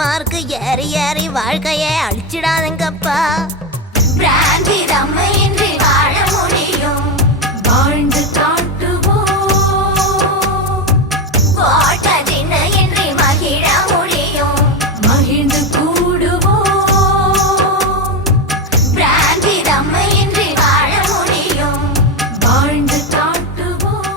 Mark ஏறி ஏறி வாழ்க்கையை அழிச்சிடாதங்கப்பா. பிராந்தி ரம்மையின்றி வாழ முடியும், வாழ்ந்து காட்டுவோம். வாட்டதின இன்றி மகிழ முடியும், மகிழ்ந்து கூடுவோம். பிராந்தி ரம்மையின்றி வாழ முடியும், வாழ்ந்து காட்டுவோம்.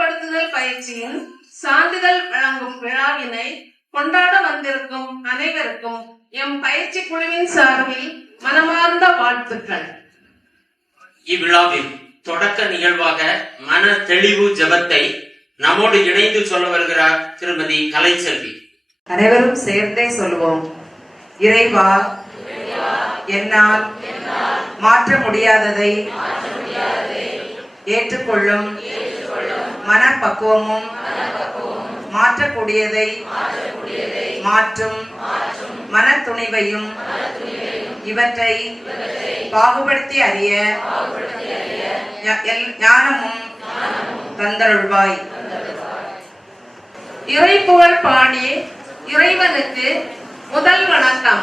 படுத்துதல் பயிற்சியின் சான்றிதழ் வழங்கும் விழாவினை கொண்டாட வந்திருக்கும் அனைவருக்கும் எம் பயிற்சி குழுவின் சார்பில் மனமார்ந்த வாழ்த்துக்கள். இவ்விழாவில் தொடக்க நிகழ்வாக மன தெளிவு ஜபத்தை நம்மோடு இணைந்து சொல்ல வருகிறார் திருமதி கலைச்செல்வி. அனைவரும் சேர்ந்தே சொல்லுவோம். இறைவா, என்னால் மாற்ற முடியாததை ஏற்றுக்கொள்ளும் மனப்பக்குவமும் மாற்றக்கூடியதை மாற்றும் மனத்துணிவையும் இவற்றை பாகுபடுத்தி அறிய ஞானமும் தந்தருள்வாய். இறை புகழ் பாடி இறைவனுக்கு முதல் வணக்கம்.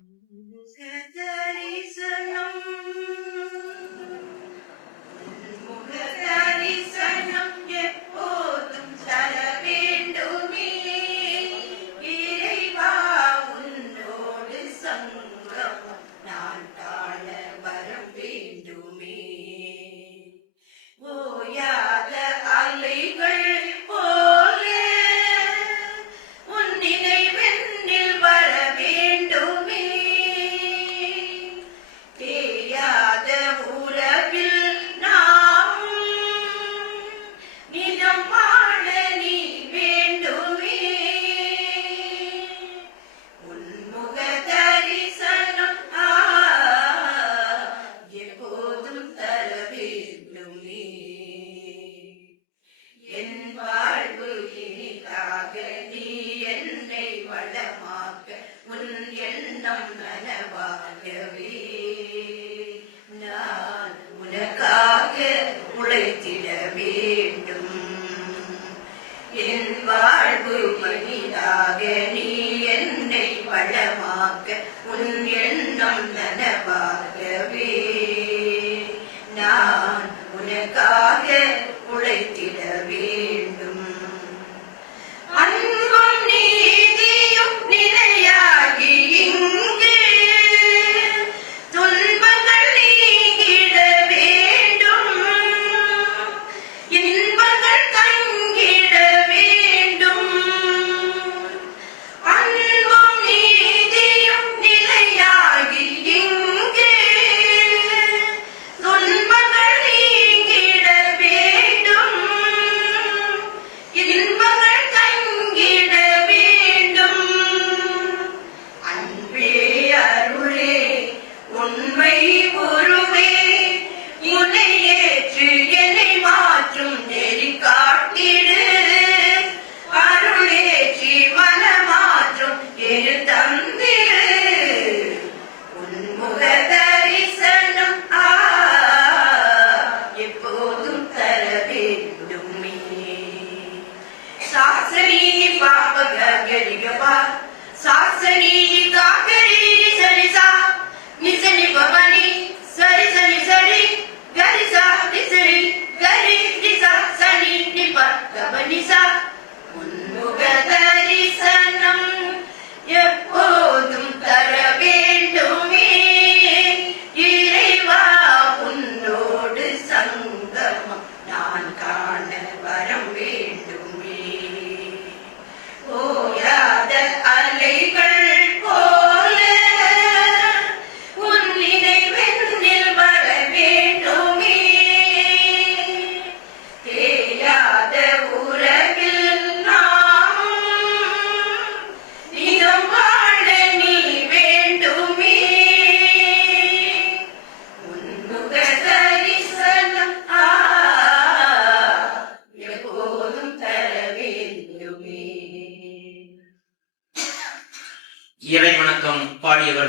துன்பங்கள் நீங்கிட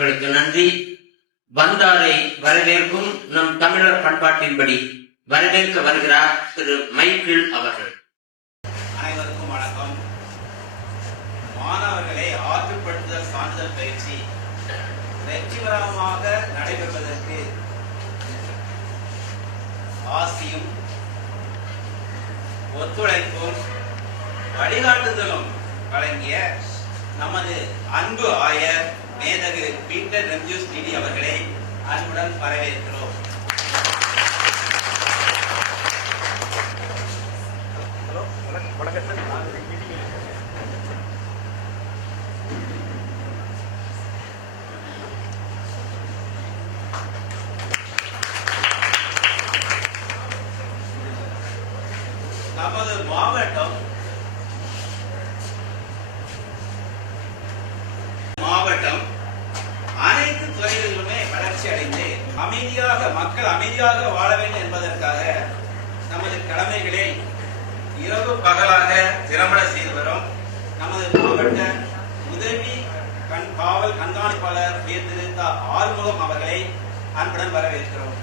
அவர்களுக்கு நன்றி. வந்தாரை வரவேற்கும் நம் தமிழர் பண்பாட்டின்படி வரவேற்க வருகிறார் திரு மைக்கேல் அவர்கள். அனைவருக்கும் வணக்கம். மாணவர்களை ஆற்றுப்படுத்துதல் சான்றிதழ் பயிற்சி வெற்றிகரமாக நடைபெறுவதற்கு ஆசியும் ஒத்துழைப்பும் வழிகாட்டுதலும் வழங்கிய நமது அன்பு ஆயர் மேதகு பீட்டர் ரெம்ஜூஸ் டிடி அவர்களை அன்புடன் வரவேற்கிறோம். நமது மாவட்டம் அனைத்து துறைகளிலுமே வளர்ச்சி அடைந்து மக்கள் அமைதியாக வாழ வேண்டும் என்பதற்காக நமது கடமைகளை இரவு பகலாக திறம்பட செய்து வரும் நமது மாவட்ட உதவி காவல் கண்காணிப்பாளர் திரு ஆறுமுகம் அவர்களை அன்புடன் வரவேற்கிறோம்.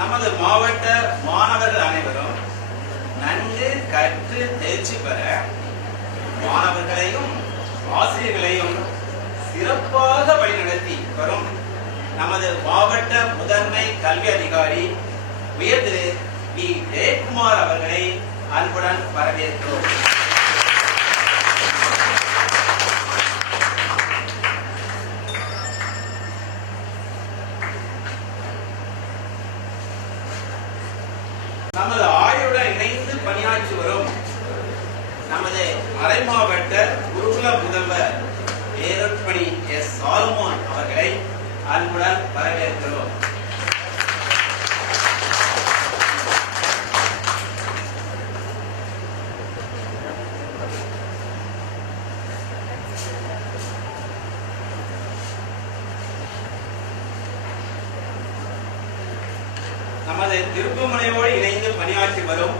நமது மாவட்ட மாணவர்கள் அனைவரும் நன்கு கற்று தேர்ச்சி பெற மாணவர்களையும் ஆசிரியர்களையும் சிறப்பாக வழிநடத்தி வரும் நமது மாவட்ட முதன்மை கல்வி அதிகாரி உயர் திரு வி ஜெயக்குமார் அவர்களை அன்புடன் வரவேற்கிறோம். நமது ஆய்வுடன் இணைந்து பணியாற்றி வரும் நமது மறை மாவட்ட குருகுல முதல்வர் ஏரப்பணி எஸ் சாலமோன் அவர்களை அன்புடன் வரவேற்கிறோம். நமது திருப்புமனையோடு இணைந்து பணியாற்றி வரும்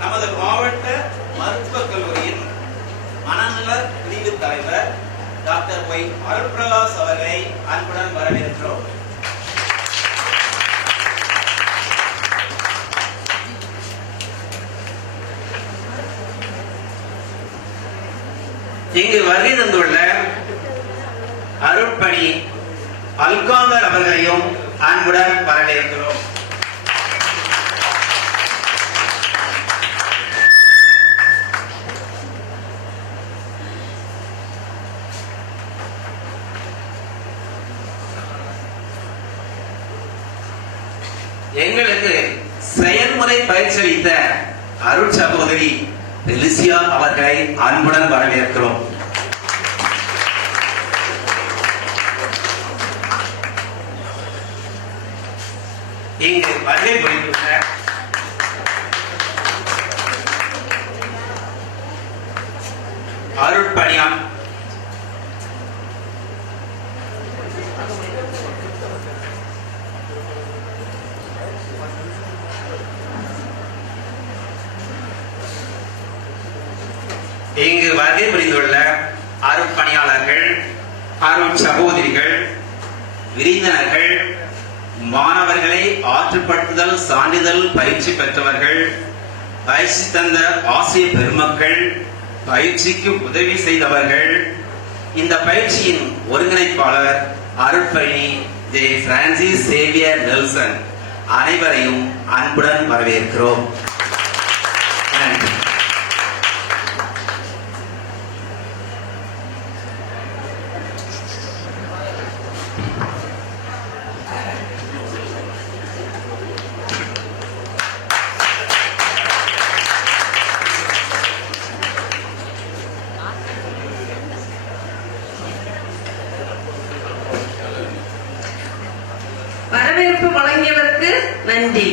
நமது மாவட்ட மருத்துவக் கல்லூரியின் மனநல பிரிவு தலைவர் டாக்டர் ஒய் அருள்பிரகாஷ் அவர்களை அன்புடன் வரவேற்கிறோம். இங்கு வருகை தந்துள்ள அருட்பணி அல்காந்தர் அவர்களையும் அன்புடன் வரவேற்கிறோம். எங்களுக்கு செயல்முறை பயிற்சி அளித்த அருட் சகோதரி பெலிசியா அவர்களை அன்புடன் வரவேற்கிறோம். இங்கு வருகை புரிந்துள்ள அருட்பணியான் இங்கு வருகை புரிந்துள்ள அருட்பணியாளர்கள், அருட் சகோதரிகள், விருந்தினர்கள், மாணவர்களை ஆற்றுப்படுத்துதல் சான்றிதழ் பயிற்சி பெற்றவர்கள், பயிற்சி தந்த ஆசிரியர் பெருமக்கள், பயிற்சிக்கு உதவி செய்தவர்கள், இந்த பயிற்சியின் ஒருங்கிணைப்பாளர் அருட்பணி ஜே பிரான்சிஸ் சேவியர் நெல்சன் அனைவரையும் அன்புடன் வரவேற்கிறோம். நன்றி. வரவேற்பு வழங்கியவருக்கு நன்றி.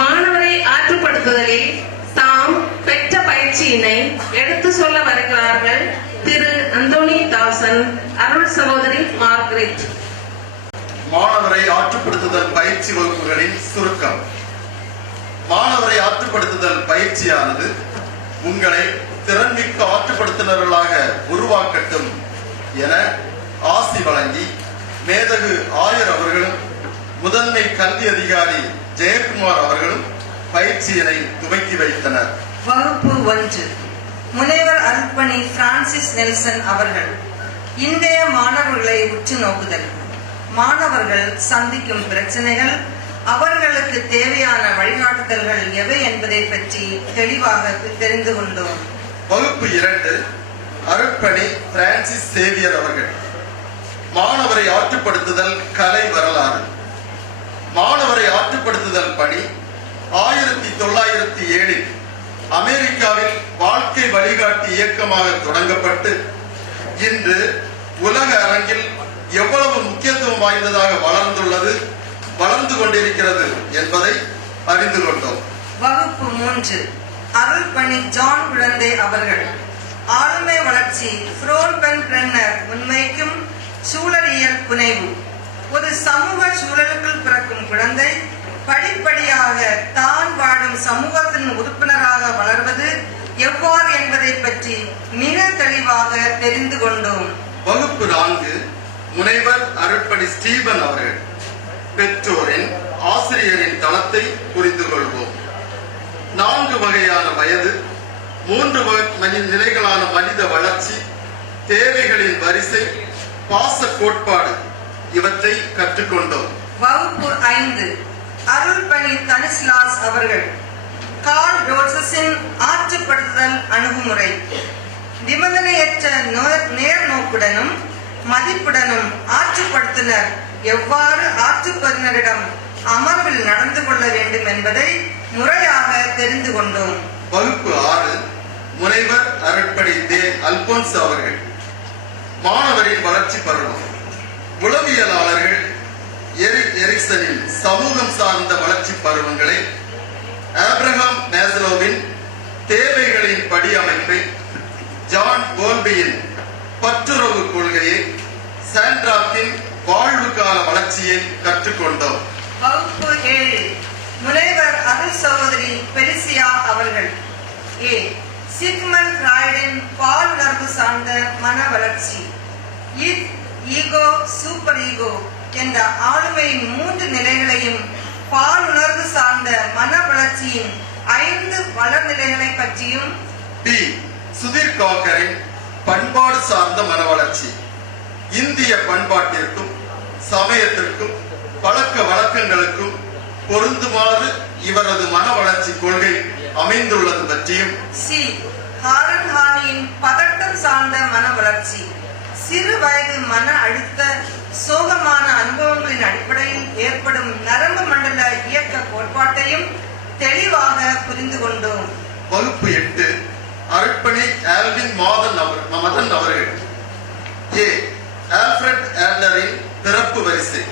மாணவரை ஆற்றுப்படுத்துதலில் தாம் பெற்ற பயிற்சியினை எடுத்து சொல்ல வருகிறார்கள் திரு அந்தோனி தாசன், அருள் சகோதரி மார்கரெட். மாணவரை ஆற்றுப்படுத்துதல் பயிற்சி வகுப்புகளின் சுருக்கம். மாணவரை ஆற்றுப்படுத்துதல் பயிற்சியானது உங்களை திறன்மிக்க ஆற்றுப்படுத்துனர்களாக உருவாக்கட்டும் என ஆசி வழங்கி மேதகு ஆயர் அவர்களும் முதன்மை கல்வி அதிகாரி ஜெயக்குமார் அவர்களும் பயிற்சியினை துவக்கி வைத்தனர். வகுப்பு 1 முனைவர் அருட்பணி பிரான்சிஸ் நெல்சன் அவர்கள். இன்றைய மாணவர்களை உற்று நோக்குதல். மாணவர்கள் சந்திக்கும் பிரச்சனைகள், அவர்களுக்கு தேவையான வழிகாட்டுதல்கள் எவை என்பதை பற்றி தெளிவாக தெரிந்து கொண்டோம். வகுப்பு 2 அருட்பணி பிரான்சிஸ் சேவியர் அவர்கள். மாணவரை ஆற்றுப்படுத்துதல் கலை வரலாறு. மாணவரை ஆற்றுப்படுத்துதல் பணி 1907 அமெரிக்காவில் வாழ்க்கை வழிகாட்டி இயக்கமாக தொடங்கப்பட்டு இன்று உலக அரங்கில் எவ்வளவு முக்கியத்துவம் வாய்ந்ததாக வளர்ந்து கொண்டிருக்கிறது என்பதை அறிந்து கொண்டோம். வகுப்பு 3 அருள்பணி ஜான் குழந்தை அவர்கள். ஆளுமை வளர்ச்சி ஃப்ரோல்பென் பிரென்னர் முன்வைக்கும் சூழலியல் புனைவு. ஒரு சமூக சூழலுக்குள் பிறக்கும் குழந்தை படிப்படியாக தான் வாழும் சமூகத்தின் உறுப்பினராக வளர்வது எவ்வாறு என்பதை பற்றி மிக தெளிவாக தெரிந்து கொண்டோம். வகுப்பு 4 முனைவர் அருட்பணி ஸ்டீபன் அவர்கள். பெற்றோரின் ஆசிரியரின் தளத்தை புரிந்து கொள்வோம். 4 வகையான வயது, 3 நிலைகளான மனித வளர்ச்சி, தேவைகளின் வரிசை, பாச கோட்பாடு இவற்றை கற்றுக்கொண்டோம். வகுப்பு 5 அருள்பணி தனிஸ்லாஸ் அவர்கள். கார்ல் ரோட்ஸின் ஆற்றுப்படுத்துதல் அணுகுமுறை. நிபந்தனையற்ற நேர்நோக்குடனும் மதிப்புடனும் ஆற்றுப்படுத்துனர் எவ்வாறு ஆற்றுப்பதினரிடம் அமர்வில் நடந்து கொள்ள வேண்டும் என்பதை முறையாக தெரிந்து கொண்டோம். வகுப்பு 6 முனைவர் அருட்பணி தே அல்போன்ஸ் அவர்கள். மாணவரின் வளர்ச்சி பருவம். உளவியலாளர்கள் எரிக்சனின் சமூகம் சார்ந்த வளர்ச்சி பருவங்களை, ஆப்ரஹாம் மேஸ்லோவின் தேவைகளின் படி அமைப்பை, ஜான் போல்பியின் பற்றுறவு கொள்கையை, சாண்ட்ராக்கின் வாழ்வு கால வளர்ச்சியை கற்றுக்கொண்டோம். வகுப்பு 7 முனைவர் அருள் சகோதரி பெரிசியா அவர்கள். சிக்மண்ட் ஃப்ராய்டின் பாலுணர்வு சார்ந்த மன வளர்ச்சி. ஈகோ, சூப்பர் ஈகோ என்ற ஆளுமையின் 3 நிலைகளையும் பாலுணர்வு சார்ந்த மன வளர்ச்சியின் 5 வளர்நிலைகளை பற்றியும். சுதீர் காக்கரின் பண்பாடு சார்ந்த மன வளர்ச்சி. இந்திய பண்பாட்டிற்கும் சமயத்திற்கும் பழக்க வழக்கங்களுக்கும் பொருந்துமாறு இவரது மன வளர்ச்சி கொள்கை அமைந்துள்ளது பற்றியும். ஹாரன் ஹானியின் பதட்டம் சார்ந்த மன வளர்ச்சி. சிறு வயது மன அழுத்த சோகமான அனுபவங்களின் அடிப்படையில் ஏற்படும் நரம்பு மண்டல இயக்க கோட்பாட்டையும் தெளிவாக புரிந்து கொண்டோம். வகுப்பு 8 அருட்பணி ஆல்வின் மதன் அவர்கள். ஆல்ஃபிரட் ஆட்லரின் பிறப்பு வரிசை.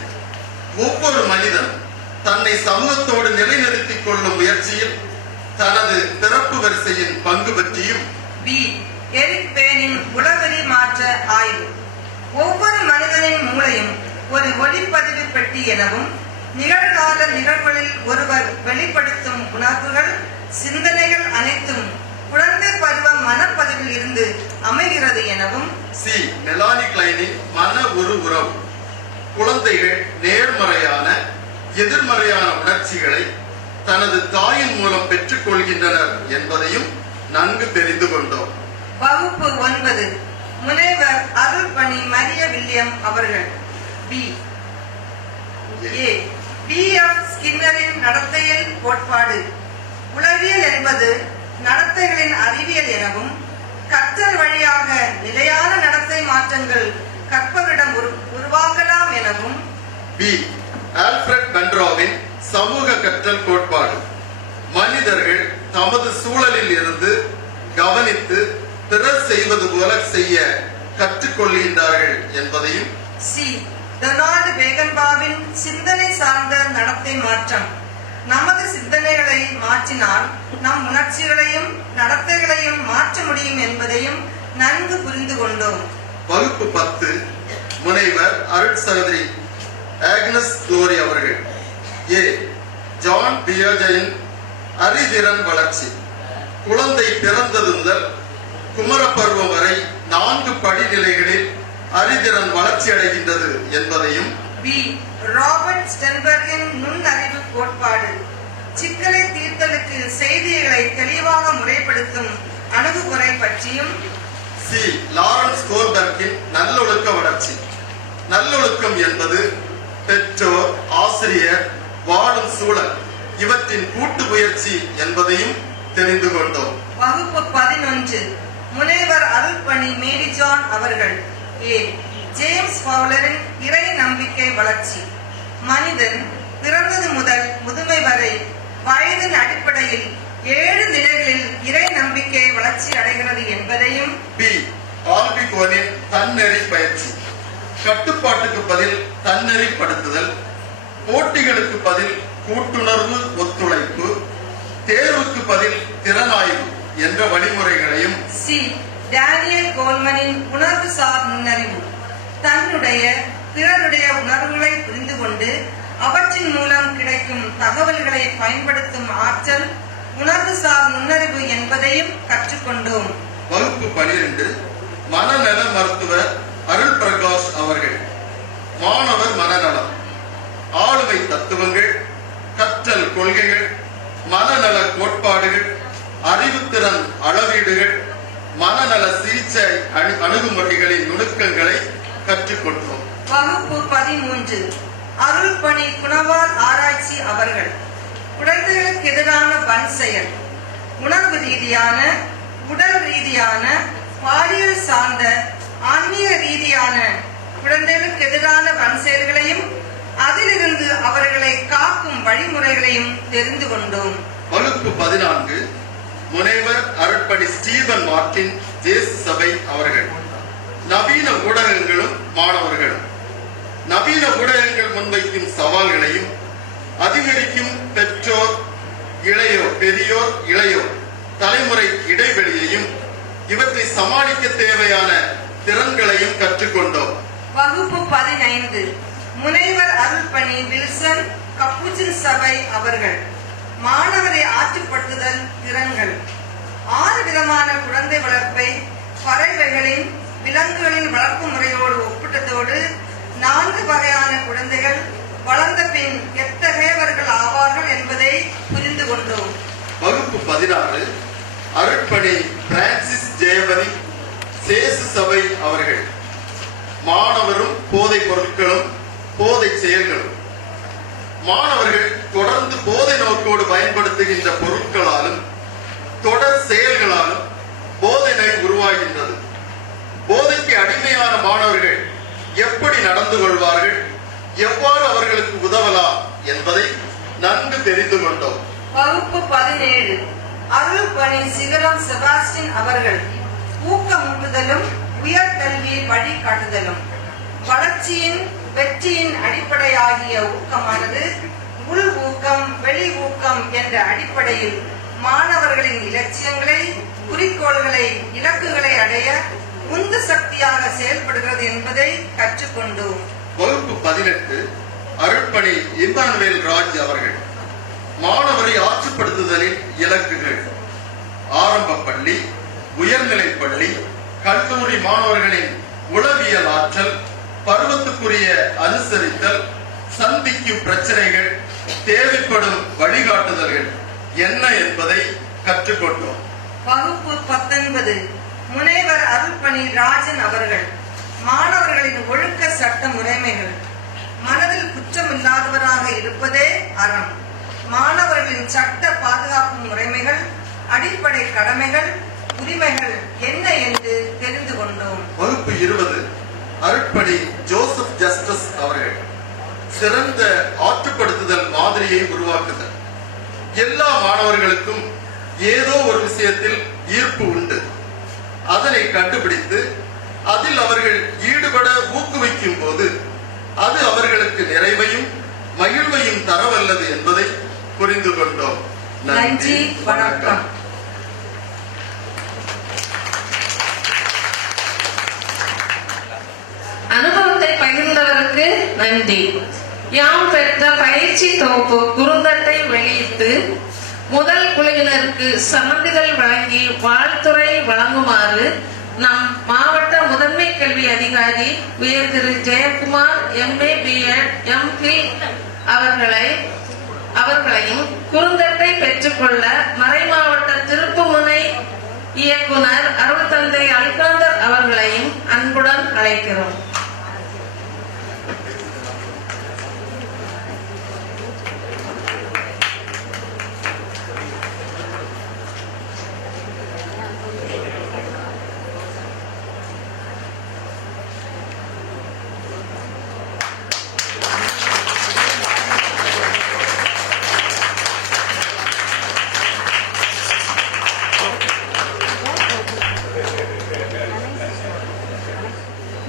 ஒவ்வொரு மனிதன் தன்னை சமூகத்தோடு நிலைநிறுத்திக் கொள்ளும் முயற்சியில் தனது பிறப்பு வரிசையின் பங்கு பற்றியும். எரிக் பேனின் உளவெளி மாற்ற ஆய்வு. ஒவ்வொரு மனிதனின் மூளையும் ஒரு ஒளிப்பதிவு பெட்டி எனவும் நிகழ்கால நிகழ்வுகளில் ஒருவர் வெளிப்படுத்தும் உணர்வுகள், சிந்தனைகள் அனைத்தும் குழந்தை பருவ மனப்பதிவில் இருந்து அமைகிறது எனவும். மெலானி கிளைனின் மன உறவு. குழந்தைகள் நேர்மறையான எதிர்மறையான உணர்ச்சிகளை தனது தாயின் மூலம் பெற்றுக் கொள்கின்றனர் என்பதையும் நன்கு தெரிந்து கொண்டோம். வகுப்பு 9 முனைவர் அருள்பணி மரிய வில்லியம் அவர்கள். ஸ்கின்னரின் நடத்தையியல் கோட்பாடு. உளவியல் என்பது நடத்தைகளின் அறிவியல் எனவும், கற்றல் வழியாக நிலையான நடத்தை மாற்றங்கள் கற்பவரிடம் உருவாக்கலாம் எனவும். ஆல்ஃபிரட் பென்ரோவின் சமூக கற்றல் கோட்பாடு. மனிதர்கள் தமது சூழலில் இருந்து கவனித்து பிறர் செய்வது போல செய்ய கற்றுக்கொள்கின்றார்கள் என்பதையும். டொனால்டு பேகன்பாவின் சிந்தனை சார்ந்த நடத்தை மாற்றம். நமது சிந்தனைகளை மாற்றினால் நம் உணர்ச்சிகளையும் நடத்தைகளையும் மாற்ற முடியும் என்பதையும் நன்கு புரிந்து கொண்டோம். வகுப்பு 10 முனைவர் அருள் சகோதரி ஆக்னஸ் குளோரி அவர்கள். ஏ. ஜான் பியோஜனின் அறிதிறன் வளர்ச்சி. குழந்தை பிறந்தது முதல் குமரப்பருவம் வரை 4 படிநிலைகளில் அறிதிறன் வளர்ச்சி அடைகின்றது என்பதையும். பி. ராபர்ட் ஸ்டென்பர்கின் நுண்ணறிவு கோட்பாடு சிக்கலை தீர்த்தலுக்கு செய்திகளை தெளிவாக முறைப்படுத்தும் அணுகுமுறை பற்றியும். சி. லாரன்ஸ் கோல்பர்கின் நல்லொழுக்க வளர்ச்சி. நல்லொழுக்கம் என்பது பெற்றோர், ஆசிரியர், வாழும் சூழல் இவற்றின் கூட்டு முயற்சி என்பதையும் தெரிந்து கொண்டோம். வகுப்பு 11 முனைவர் அருள்பணி மேரி ஜான் அவர்கள். ஏ. ஜேம்ஸ் பவுலரின் இறை நம்பிக்கை வளர்ச்சி. மனிதன் பிறந்தது முதல் முதுமை வரை வயதின் அடிப்படையில் 7 நிலைகளில் இறை நம்பிக்கை வளர்ச்சி அடைகிறது என்பதையும். பி. ஆல்பிகோனின் தன்னெறி பயிற்சி. கட்டுப்பாட்டுக்கு பதில் தன்னெறிப்படுத்துதல், போட்டிகளுக்கு பதில் கூட்டுணர்வு ஒத்துழைப்பு, தேர்வுக்கு பதில் திறனாய்வு என்ற வழிமுறைகளையும். சி. டேனியல் கோல்மனின் உணர்வுசார் நுண்ணறிவு. தன்னுடைய பிறருடைய உணர்வுகளை புரிந்து கொண்டு அவற்றின் மூலம் கிடைக்கும் தகவல்களை பயன்படுத்தும் ஆற்றல் உணர்வுசார் நுண்ணறிவு என்பதையும் கற்றுக்கொண்டோம். வகுப்பு 12 மனநல மருத்துவர் அருள் பிரகாஷ் அவர்கள். மாணவர் மனநலம், ஆளுமை தத்துவங்கள், கற்றல் கொள்கைகள், மனநல கோட்பாடுகள், அறிவுத்திறன் அளவீடுகள், மனநல சிகிச்சை அணுகுமுறைகளின் நுணுக்கங்களை கற்றுக்கொண்டோம். வகுப்பு 13 அருள்பணி குணவால் ஆராய்ச்சி அவர்கள். குழந்தைகளுக்கு எதிரான வன் செயல், உணர்வு ரீதியான, உடல் ரீதியான, பாலியல் சார்ந்த, ஆன்மீக ரீதியான குழந்தைகளுக்கு எதிரான வன் செயல்களையும் அதிலிருந்து அவர்களை காக்கும் வழிமுறைகளையும் தெரிந்து கொண்டோம். வகுப்பு 14 முனைவர் அருட்பணி ஸ்டீபன் மார்ட்டின் ஜேசு சபை அவர்கள். நவீன ஊடகங்களும் மாணவர்களும். நவீன ஊடகங்கள் முன்வைக்கும் சவால்களையும் அதிகரிக்கும் பெற்றோர் பெரியோர் இளையோர் தலைமுறை இடைவெளியையும் இவற்றை சமாளிக்க தேவையான திறன்களையும் கற்றுக்கொண்டோம். வகுப்பு 15 முனைவர் அருள்பணி வில்சன் கப்புச்சின் சபை அவர்கள். மாணவரை ஆற்றுப்படுத்துதல் திறன்கள். 6 விதமான குழந்தை வளர்ப்பை பறவைகளின், விலங்குகளின் வளர்ப்பு முறையோடு ஒப்பிட்டதோடு 4 வகையான குழந்தைகள் வளர்ந்த பின் எத்தகையவர்கள் ஆவார்கள் என்பதை புரிந்து கொண்டோம். வகுப்பு 16 அருட்பணி பிரான்சிஸ் ஜெயவதி சேசு சபை அவர்கள். மாணவரும் போதை பொருட்களும் போதை செயல்களும். மாணவர்கள் தொடர்ந்து போதை நோக்கோடு பயன்படுத்துகின்ற பொருட்களாலும் தொடர் செயல்களாலும் போதை நோய் உருவாகின்றது. போதைக்கு அடிமையான மாணவர்கள் எப்படி நடந்து கொள்வார்கள், எவ்வாறு அவர்களுக்கு உதவலாம் என்பதை நன்கு தெரிந்து கொண்டோம். வகுப்பு 17 அருள்பணி சிகரம் செபாஸ்டின் அவர்கள். ஊக்கமூட்டுதலும் உயர்கல்வி வழிகாட்டுதலும். வளர்ச்சியின் வெற்றியின் அடிப்படையாகிய ஊக்கமானது உள் ஊக்கம், வெளி ஊக்கம் என்ற அடிப்படையில் மாணவர்களின் இலட்சியங்களை, குறிக்கோள்களை, இலக்குகளை அடைய உந்து சக்தியாக செயல்படுகிறது என்பதை கற்றுக்கொண்டோம். வகுப்பு 18 அருட்பணி இம்மானுவேல் ராஜ் அவர்கள். மாணவரை ஆற்றுப்படுத்துதலின் இலக்குகள். ஆரம்ப பள்ளி, உயர்நிலை பள்ளி, கல்லூரி மாணவர்களின் உளவியல் ஆற்றல், பருவத்துக்குரிய அனுசரித்தல், சந்திக்கும் பிரச்சனைகள், தேவைப்படும் வழிகாட்டுதல்கள் என்ன என்பதை கற்றுக்கொண்டோம். வகுப்பு 19 முனைவர் அருள்பணி ராஜன் அவர்கள். மாணவர்களின் ஒழுக்க சட்ட முறைமைகள். மனதில் குற்றமில்லாதவராக இருப்பதே அறம். மாணவர்களின் சட்ட பாதுகாப்பு முறைமைகள், அடிப்படை கடமைகள், உரிமைகள் என்ன என்று தெரிந்து கொண்டோம். வகுப்பு 20 அருட்பணி ஜோசப் ஜஸ்டிஸ் அவர்கள். சிறந்த ஆற்றுப்படுத்துதல் மாதிரியை உருவாக்குதல். எல்லா மாணவர்களுக்கும் ஏதோ ஒரு விஷயத்தில் ஈர்ப்பு உண்டு. அதனை கண்டுபிடித்து அதில் அவர்கள் ஈடுபட ஊக்குவிக்கும் போது அது அவர்களுக்கு நிறைவையும் மகிழ்வையும் தரவல்லது என்பதை புரிந்து கொண்டோம். நன்றி, வணக்கம். அனுபவத்தை பகிர்ந்தவருக்கு நன்றி. யாம் பெற்ற பயிற்சி தொகுப்பு குறுந்தட்டை வெளியிட்டு முதல் குழுவினருக்கு சான்றிதழ் வழங்கி வாழ்த்துறை வழங்குமாறு நம் மாவட்ட முதன்மை கல்வி அதிகாரி உயர் திரு ஜெயக்குமார் MA B.Ed M.Phil அவர்களையும் குறுந்தட்டை பெற்றுக்கொள்ள மறைமாவட்ட திருப்புமுனை இயக்குனர் அருள் தந்தை அல்காந்தர் அவர்களையும் அன்புடன் அழைக்கிறோம்.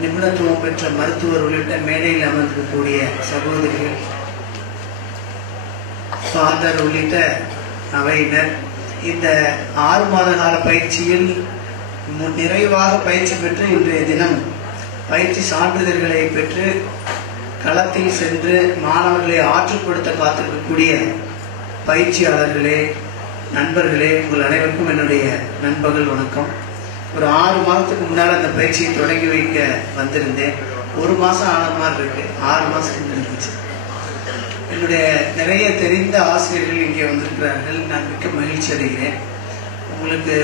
நிபுணத்துவம் பெற்ற மருத்துவர் உள்ளிட்ட மேடையில் அமர்ந்திருக்கக்கூடிய சகோதரிகள், ஃபாதர் உள்ளிட்ட அவையினர், இந்த 6 மாத கால பயிற்சியில் நிறைவாக பயிற்சி பெற்று இன்றைய தினம் பயிற்சி சான்றிதழ்களை பெற்று களத்தில் சென்று மாணவர்களை ஆற்றுப்படுத்த காத்திருக்கக்கூடிய பயிற்சியாளர்களே, நண்பர்களே, உங்கள் அனைவருக்கும் என்னுடைய நண்பர்கள் வணக்கம். ஒரு 6 மாதத்துக்கு முன்னால் அந்த பயிற்சியை தொடங்கி வைக்க வந்திருந்தேன். 1 மாதம் ஆன மாதிரி இருக்கு, 6 மாதத்துக்கு இருந்துச்சு. என்னுடைய நிறைய தெரிந்த ஆசிரியர்கள் இங்கே வந்திருக்கிறார்கள். நான் மிக்க மகிழ்ச்சி அடைகிறேன். உங்களுக்கு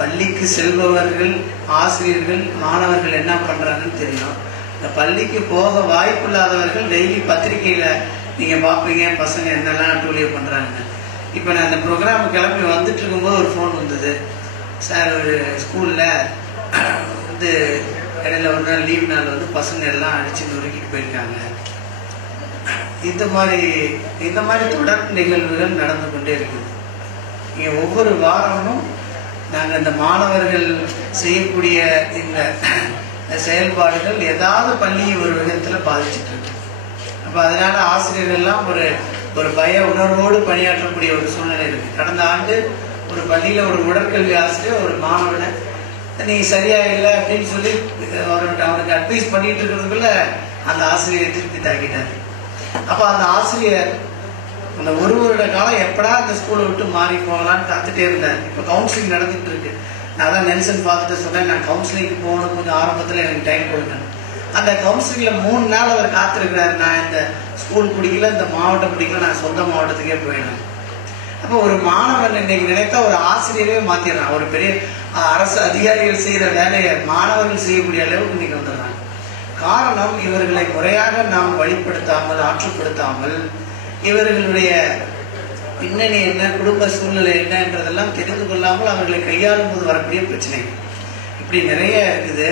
பள்ளிக்கு செல்பவர்கள், ஆசிரியர்கள், மாணவர்கள் என்ன பண்ணுறாங்கன்னு தெரியும். இந்த பள்ளிக்கு போக வாய்ப்பு இல்லாதவர்கள் டெய்லி பத்திரிகையில் நீங்கள் பார்ப்பீங்க பசங்க என்னெல்லாம் டூலியை பண்ணுறாங்க. இப்போ நான் இந்த ப்ரோக்ராம் கிளம்பி வந்துட்டு இருக்கும்போது ஒரு ஃபோன் வந்தது. சார், ஒரு ஸ்கூலில் வந்து இடையில ஒரு நாள் லீவ் நாள் வந்து பசங்க எல்லாம் அடித்து நொறுக்கிட்டு போயிருக்காங்க. இந்த மாதிரி தொடர் நிகழ்வுகள் நடந்து கொண்டே இருக்குது. இங்கே ஒவ்வொரு வாரமும் நாங்கள் இந்த மாணவர்கள் செய்யக்கூடிய இந்த செயல்பாடுகள் ஏதாவது பள்ளியை ஒரு விதத்தில் பாதிச்சுட்டு இருக்கு. அப்போ அதனால ஆசிரியர்கள்லாம் ஒரு பய உணர்வோடு பணியாற்றக்கூடிய ஒரு சூழ்நிலை இருக்குது. கடந்த ஆண்டு ஒரு பள்ளியில் ஒரு உடற்கல்வி ஆசிரியர் ஒரு மாணவனை நீ சரியா இல்லை அப்படின்னு சொல்லி அவனுக்கு அட்வைஸ் பண்ணிட்டு இருக்கிறதுக்குள்ள அந்த ஆசிரியரை திருப்பி தாக்கிட்டார். அப்போ அந்த ஆசிரியர் அந்த 1 வருட காலம் எப்படா அந்த ஸ்கூலை விட்டு மாறி போகலான்னு காத்துட்டே இருந்தார். இப்போ கவுன்சிலிங் நடந்துட்டு இருக்கு. நான் தான் நெல்சன் பார்த்துட்டு சொன்னேன், நான் கவுன்சிலிங்க்கு போகணும், கொஞ்சம் ஆரம்பத்தில் எனக்கு டைம் கொடுத்தேன். அந்த கவுன்சிலிங்கில் 3 நாள் அவர் காத்திருக்கிறார். நான் இந்த ஸ்கூல் பிடிக்கல, இந்த மாவட்டம் பிடிக்கல, நான் சொந்த மாவட்டத்துக்கே போயிடுறேன். அப்போ ஒரு மாணவன் இன்னைக்கு நினைத்தா ஒரு ஆசிரியரே மாத்திடுறான். ஒரு பெரிய அரசு அதிகாரிகள் செய்கிற வேலையை மாணவர்கள் செய்யக்கூடிய அளவுக்கு இன்னைக்கு வந்துடுறாங்க. காரணம், இவர்களை முறையாக நாம் வழிப்படுத்தாமல், ஆற்றுப்படுத்தாமல், இவர்களுடைய பின்னணி என்ன, குடும்ப சூழ்நிலை என்னன்றதெல்லாம் தெரிந்து கொள்ளாமல் அவர்களை கையாளும் போது வரக்கூடிய பிரச்சனை இப்படி நிறைய இருக்குது.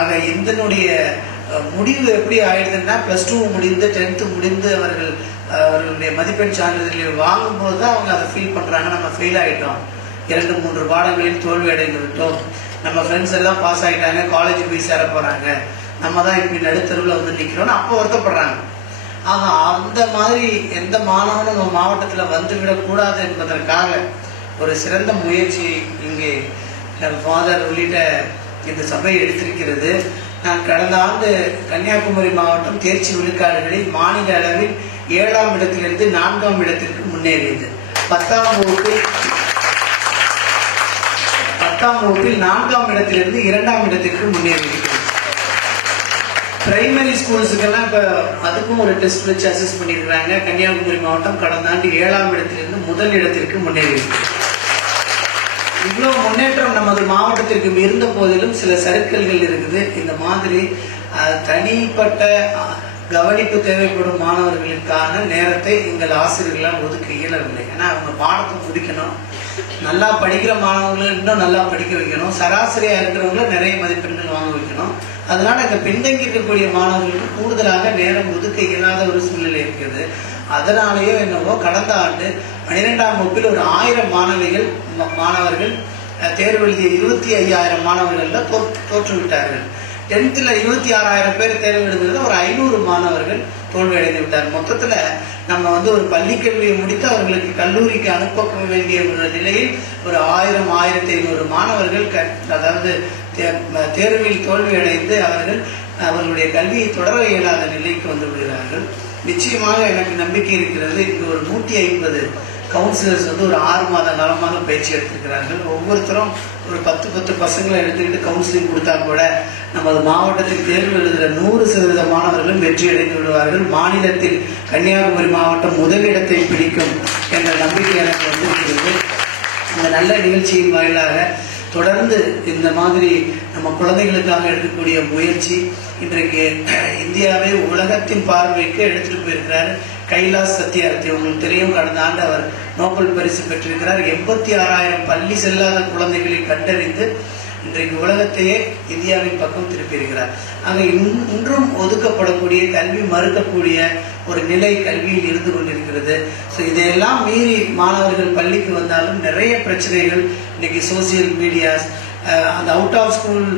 ஆக இதனுடைய முடிவு எப்படி ஆயிடுதுன்னா, +2 முடிந்து 10th முடிந்து அவர்களுடைய மதிப்பெண் சான்றிதழை வாங்கும்போது தான் அவங்க அதை ஃபீல் பண்ணுறாங்க. நம்ம ஃபெயில் ஆகிட்டோம், 2-3 பாடங்களில் தோல்வி அடைந்து விட்டோம், நம்ம ஃப்ரெண்ட்ஸ் எல்லாம் பாஸ் ஆகிட்டாங்க, காலேஜ் போய் சேர போகிறாங்க, நம்ம தான் இப்படி நடுத்தருவில் வந்து நிற்கிறோன்னு அப்போ வருத்தப்படுறாங்க. ஆக அந்த மாதிரி எந்த மாணவனும் நம்ம மாவட்டத்தில் வந்துவிடக்கூடாது என்பதற்காக ஒரு சிறந்த முயற்சி இங்கே ஃபாதர் உள்ளிட்ட இந்த சபை எடுத்திருக்கிறது. நான் கடந்த ஆண்டு கன்னியாகுமரி மாவட்டம் தேர்ச்சி விழுக்காடுகளில் மாநில அளவில் 7ஆம் இடத்திலிருந்து 4ஆம் இடத்திற்கு முன்னேறியது. 10ஆம் வகுப்பில் 4ஆம் இடத்திலிருந்து 2ஆம் இடத்திற்கு முன்னேறியிருக்கிறது. பிரைமரி ஸ்கூல்ஸுக்கெல்லாம் இப்போ அதுக்கும் ஒரு டெஸ்ட் வச்சு அசஸ் பண்ணியிருக்கிறாங்க. கன்னியாகுமரி மாவட்டம் கடந்த ஆண்டு 7ஆம் இடத்திலிருந்து முதல் இடத்திற்கு முன்னேறியிருக்கிறது. இவ்வளோ முன்னேற்றம் நமது மாவட்டத்திற்கு இருந்த போதிலும் சில சறுக்கல்கள் இருக்குது. இந்த மாதிரி தனிப்பட்ட கவனிப்பு தேவைப்படும் மாணவர்களுக்கான நேரத்தை எங்கள் ஆசிரியர்களால் ஒதுக்க இயலவில்லை. ஏன்னா அவங்க பாடத்தை முடிக்கணும், நல்லா படிக்கிற மாணவர்களை இன்னும் நல்லா படிக்க வைக்கணும், சராசரியாக இருக்கிறவங்கள நிறைய மதிப்பெண்கள் வாங்க வைக்கணும். அதனால இந்த பின்தங்கி இருக்கக்கூடிய மாணவர்களுக்கு கூடுதலாக நேரம் ஒதுக்க இயலாத ஒரு சூழ்நிலை இருக்குது. அதனாலேயோ என்னவோ கடந்த ஆண்டு 12ஆம் வகுப்பில் ஒரு 1000 மாணவர்கள் தேர்வு எழுதிய 25,000 மாணவர்கள் தோற்றுவிட்டார்கள். 10th 26,000 பேர் தேர்வு எழுதுகிறது, ஒரு 500 மாணவர்கள் தோல்வி அடைந்து விட்டார். மொத்தத்தில் நம்ம ஒரு பள்ளிக்கல்வியை முடித்து அவர்களுக்கு கல்லூரிக்கு அனுப்ப வேண்டிய ஒரு நிலையில் ஒரு 1000-1500 மாணவர்கள் அதாவது தேர்வில் தோல்வி அடைந்து அவர்கள் அவர்களுடைய கல்வியை தொடர இயலாத நிலைக்கு வந்து விடுகிறார்கள். நிச்சயமாக எனக்கு நம்பிக்கை இருக்கிறது. இங்கு ஒரு 150 கவுன்சிலர்ஸ் வந்து ஒரு 6 மாத காலமாக பயிற்சி எடுத்திருக்கிறார்கள். ஒவ்வொருத்தரும் ஒரு 10 பசங்களை எடுத்துக்கிட்டு கவுன்சிலிங் கொடுத்தா கூட நமது மாவட்டத்தில் தேர்வு எழுதுகிற 100% மாணவர்களும் வெற்றி அடைந்து விடுவார்கள். மாநிலத்தில் கன்னியாகுமரி மாவட்டம் முதலிடத்தை பிடிக்கும் என்ற நம்பிக்கை எனக்கு வந்திருக்கிறது. இந்த நல்ல நிகழ்ச்சியின் வாயிலாக தொடர்ந்து இந்த மாதிரி நம்ம குழந்தைகளுக்காக எடுக்கக்கூடிய முயற்சி இன்றைக்கு இந்தியாவை உலகத்தின் பார்வைக்கு எடுத்துட்டு போயிருக்கிறார் கைலாஷ் சத்யார்த்தி. உங்களுக்கு தெரியும், கடந்த ஆண்டு அவர் நோபல் பரிசு பெற்றிருக்கிறார். 86,000 பள்ளி செல்லாத குழந்தைகளை கண்டறிந்து இன்றைக்கு உலகத்தையே இந்தியாவின் பக்கம் திருப்பியிருக்கிறார். ஆக இன்றும் ஒதுக்கப்படக்கூடிய கல்வி மறுக்கக்கூடிய ஒரு நிலை கல்வியில் இருந்து கொண்டிருக்கிறது. ஸோ இதையெல்லாம் மீறி மாணவர்கள் பள்ளிக்கு வந்தாலும் நிறைய பிரச்சனைகள் இன்னைக்கு சோசியல் மீடியாஸ், அந்த அவுட் ஆஃப் ஸ்கூல்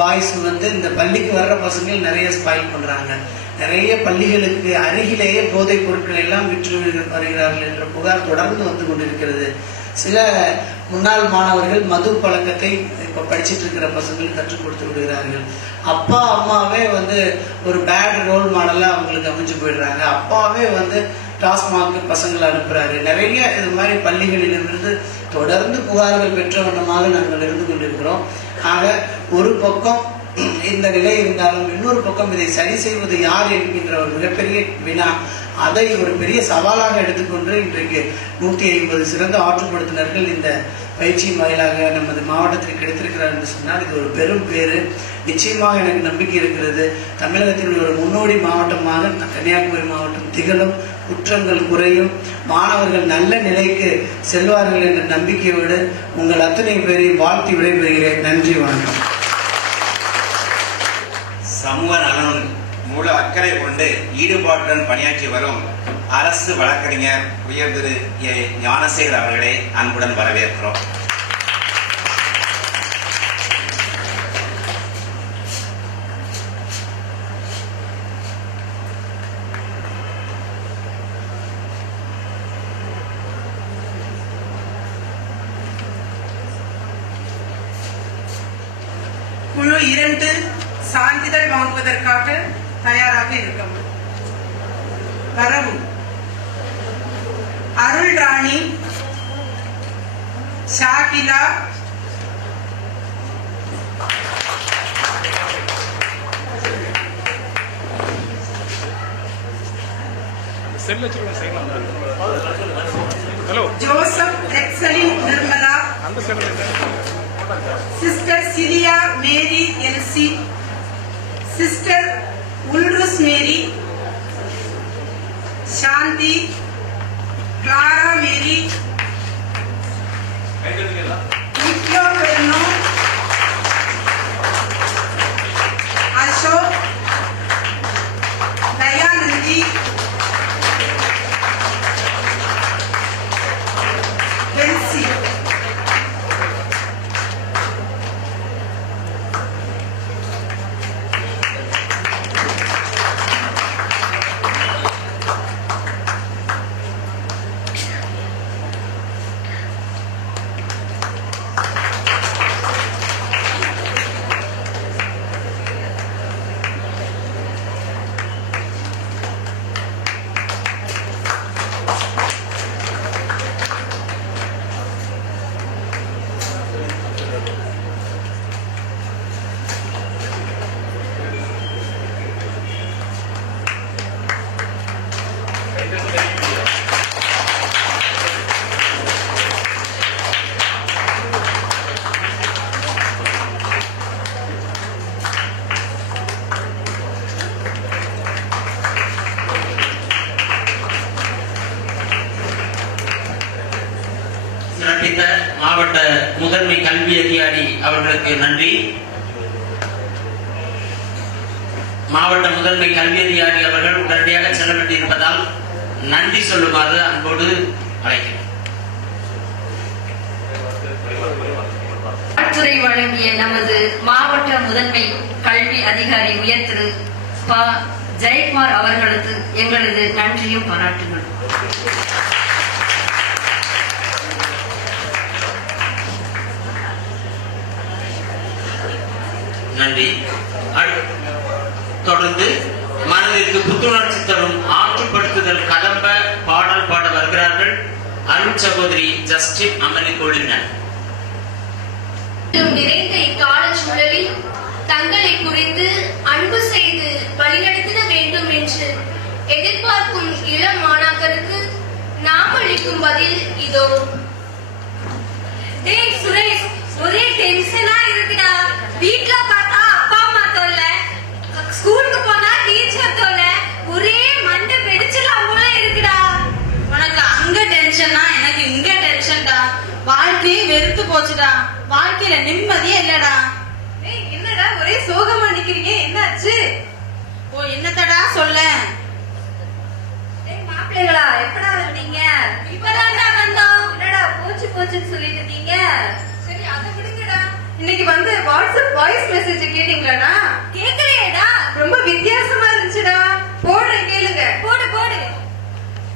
பாய்ஸ் வந்து இந்த பள்ளிக்கு வர்ற பசங்கள் நிறைய ஸ்பாயில் பண்ணுறாங்க. நிறைய பள்ளிகளுக்கு அருகிலேயே போதைப் பொருட்கள் எல்லாம் விற்று வருகிறார்கள் என்ற புகார் தொடர்ந்து வந்து கொண்டிருக்கிறது. சில முன்னாள் மாணவர்கள் மது பழக்கத்தை இப்போ படிச்சுட்டு இருக்கிற பசங்களுக்கு கற்றுக் கொடுத்து விடுகிறார்கள். அப்பா அம்மாவே வந்து ஒரு பேட் ரோல் மாடலாக அவங்களுக்கு அமைஞ்சு போயிடுறாங்க. அப்பாவே வந்து டாஸ்மாக் பசங்களை அனுப்புகிறாரு. நிறைய இது மாதிரி பள்ளிகளிடமிருந்து தொடர்ந்து புகார்கள் பெற்ற வண்ணமாக நாங்கள் இருந்து கொண்டிருக்கிறோம். ஆக ஒரு பக்கம் இந்த நிலை இருந்தாலும் இன்னொரு பக்கம் இதை சரி செய்வது யார் என்கின்ற ஒரு மிகப்பெரிய வினா, அதை ஒரு பெரிய சவாலாக எடுத்துக்கொண்டு இன்றைக்கு 150 சிறந்த ஆற்றுப்படுத்தினர்கள் இந்த பயிற்சியின் வாயிலாக நமது மாவட்டத்தில் கிடைத்திருக்கிறார் என்று சொன்னால் இது ஒரு பெரும் பேரு. நிச்சயமாக எனக்கு நம்பிக்கை இருக்கிறது. தமிழகத்தினுடைய ஒரு முன்னோடி மாவட்டமாக கன்னியாகுமரி மாவட்டம் திகழும், குற்றங்கள் குறையும், மாணவர்கள் நல்ல நிலைக்கு செல்வார்கள் என்ற நம்பிக்கையோடு உங்கள் அத்தனை பேரையும் வாழ்த்தி விடைபெறுகிறேன். நன்றி, வணக்கம். சமூக நலன் மூல அக்கறை கொண்டு ஈடுபாட்டுடன் பணியாற்றி வரும் அரசு வழக்கறிஞர் உயர் திரு ஞானசேகர் அவர்களை அன்புடன் வரவேற்கிறோம். குழு 2 சான்றிதழ் வாங்குவதற்காக தயாராக இருக்கவும். வரவும் அருள் ராணி, ஷாகிலா, ஜோசப் எக்ஸலின் நிர்மலா, சிஸ்டர் சிலியா மேரி எல்சி, சிஸ்டர் உல்ருஸ் மேரி, சாந்தி, கிளாரா மேரி, நிக்லோ பெர்னோ, அசோக், தயானந்தி, பென்சி. சிறப்பித்த மாவட்ட முதன்மை கல்வி அதிகாரி அவர்களுக்கு நன்றி. மாவட்ட முதன்மை கல்வி அதிகாரி அவர்கள் உடனடியாக செல்ல வேண்டியிருப்பதால் நன்றி சொல்லுமாறு அன்போடு அழைக்கிறேன். வாழ்த்துரை வழங்கிய நமது மாவட்ட முதன்மை கல்வி அதிகாரி உயர் திரு ப. ஜெயக்குமார் அவர்களுக்கு எங்களது நன்றியும் பாராட்டுங்கள். நன்றி. தொடர்ந்து மனதிற்கு புத்துணர்ச்சி தரும் ஆற்றுப்படுத்துதல் கதம்ப பாடல் பாட வருகிறார்கள் அருள் சகோதரி ஜஸ்டின் அமளி கொள்ளினர். நிறைந்த இக்கால சூழலில் தங்களை குறித்து அன்பு செய்து வழிநடத்திட வேண்டும் என்று எதிர்பார்க்கும் இளம் மாணாக்கருக்கு நாம் அளிக்கும் பதில் இதோ. டேய் சுரேஷ், ஒரே டென்ஷனா இருக்குடா. வீட்ல பார்த்தா அப்பா அம்மா தொல்லை, ஸ்கூலுக்கு போனா டீச்சர் தொல்லை, ஒரே மண்டை வெடிச்சலாம் போல இருக்குடா. உனக்கு அங்க டென்ஷனா, எனக்கு இங்க டென்ஷன்டா. வாழ்க்கையே வெறுத்து போச்சுடா. வாழ்க்கையில நிம்மதியே இல்லடா. என்னடா ஒரே சோகமா நிக்கிறீங்க, என்னாச்சு? ஓ என்னத்தடா சொல்ல? மாப்பிள்ளைகளா எப்படா வந்தீங்க? இப்பதான்டா வந்தோம். என்னடா போச்சு போச்சுன்னு சொல்லிட்டு இருந்தீங்க? சரி அதை விடுங்கடா. இன்னைக்கு வந்து வாட்ஸ்அப் வாய்ஸ் மெசேஜ் கேட்டீங்களாடா? கேக்குறேடா, ரொம்ப வித்தியாசமா இருந்துச்சுடா. போடுறேன் கேளுங்க. போடு போடு.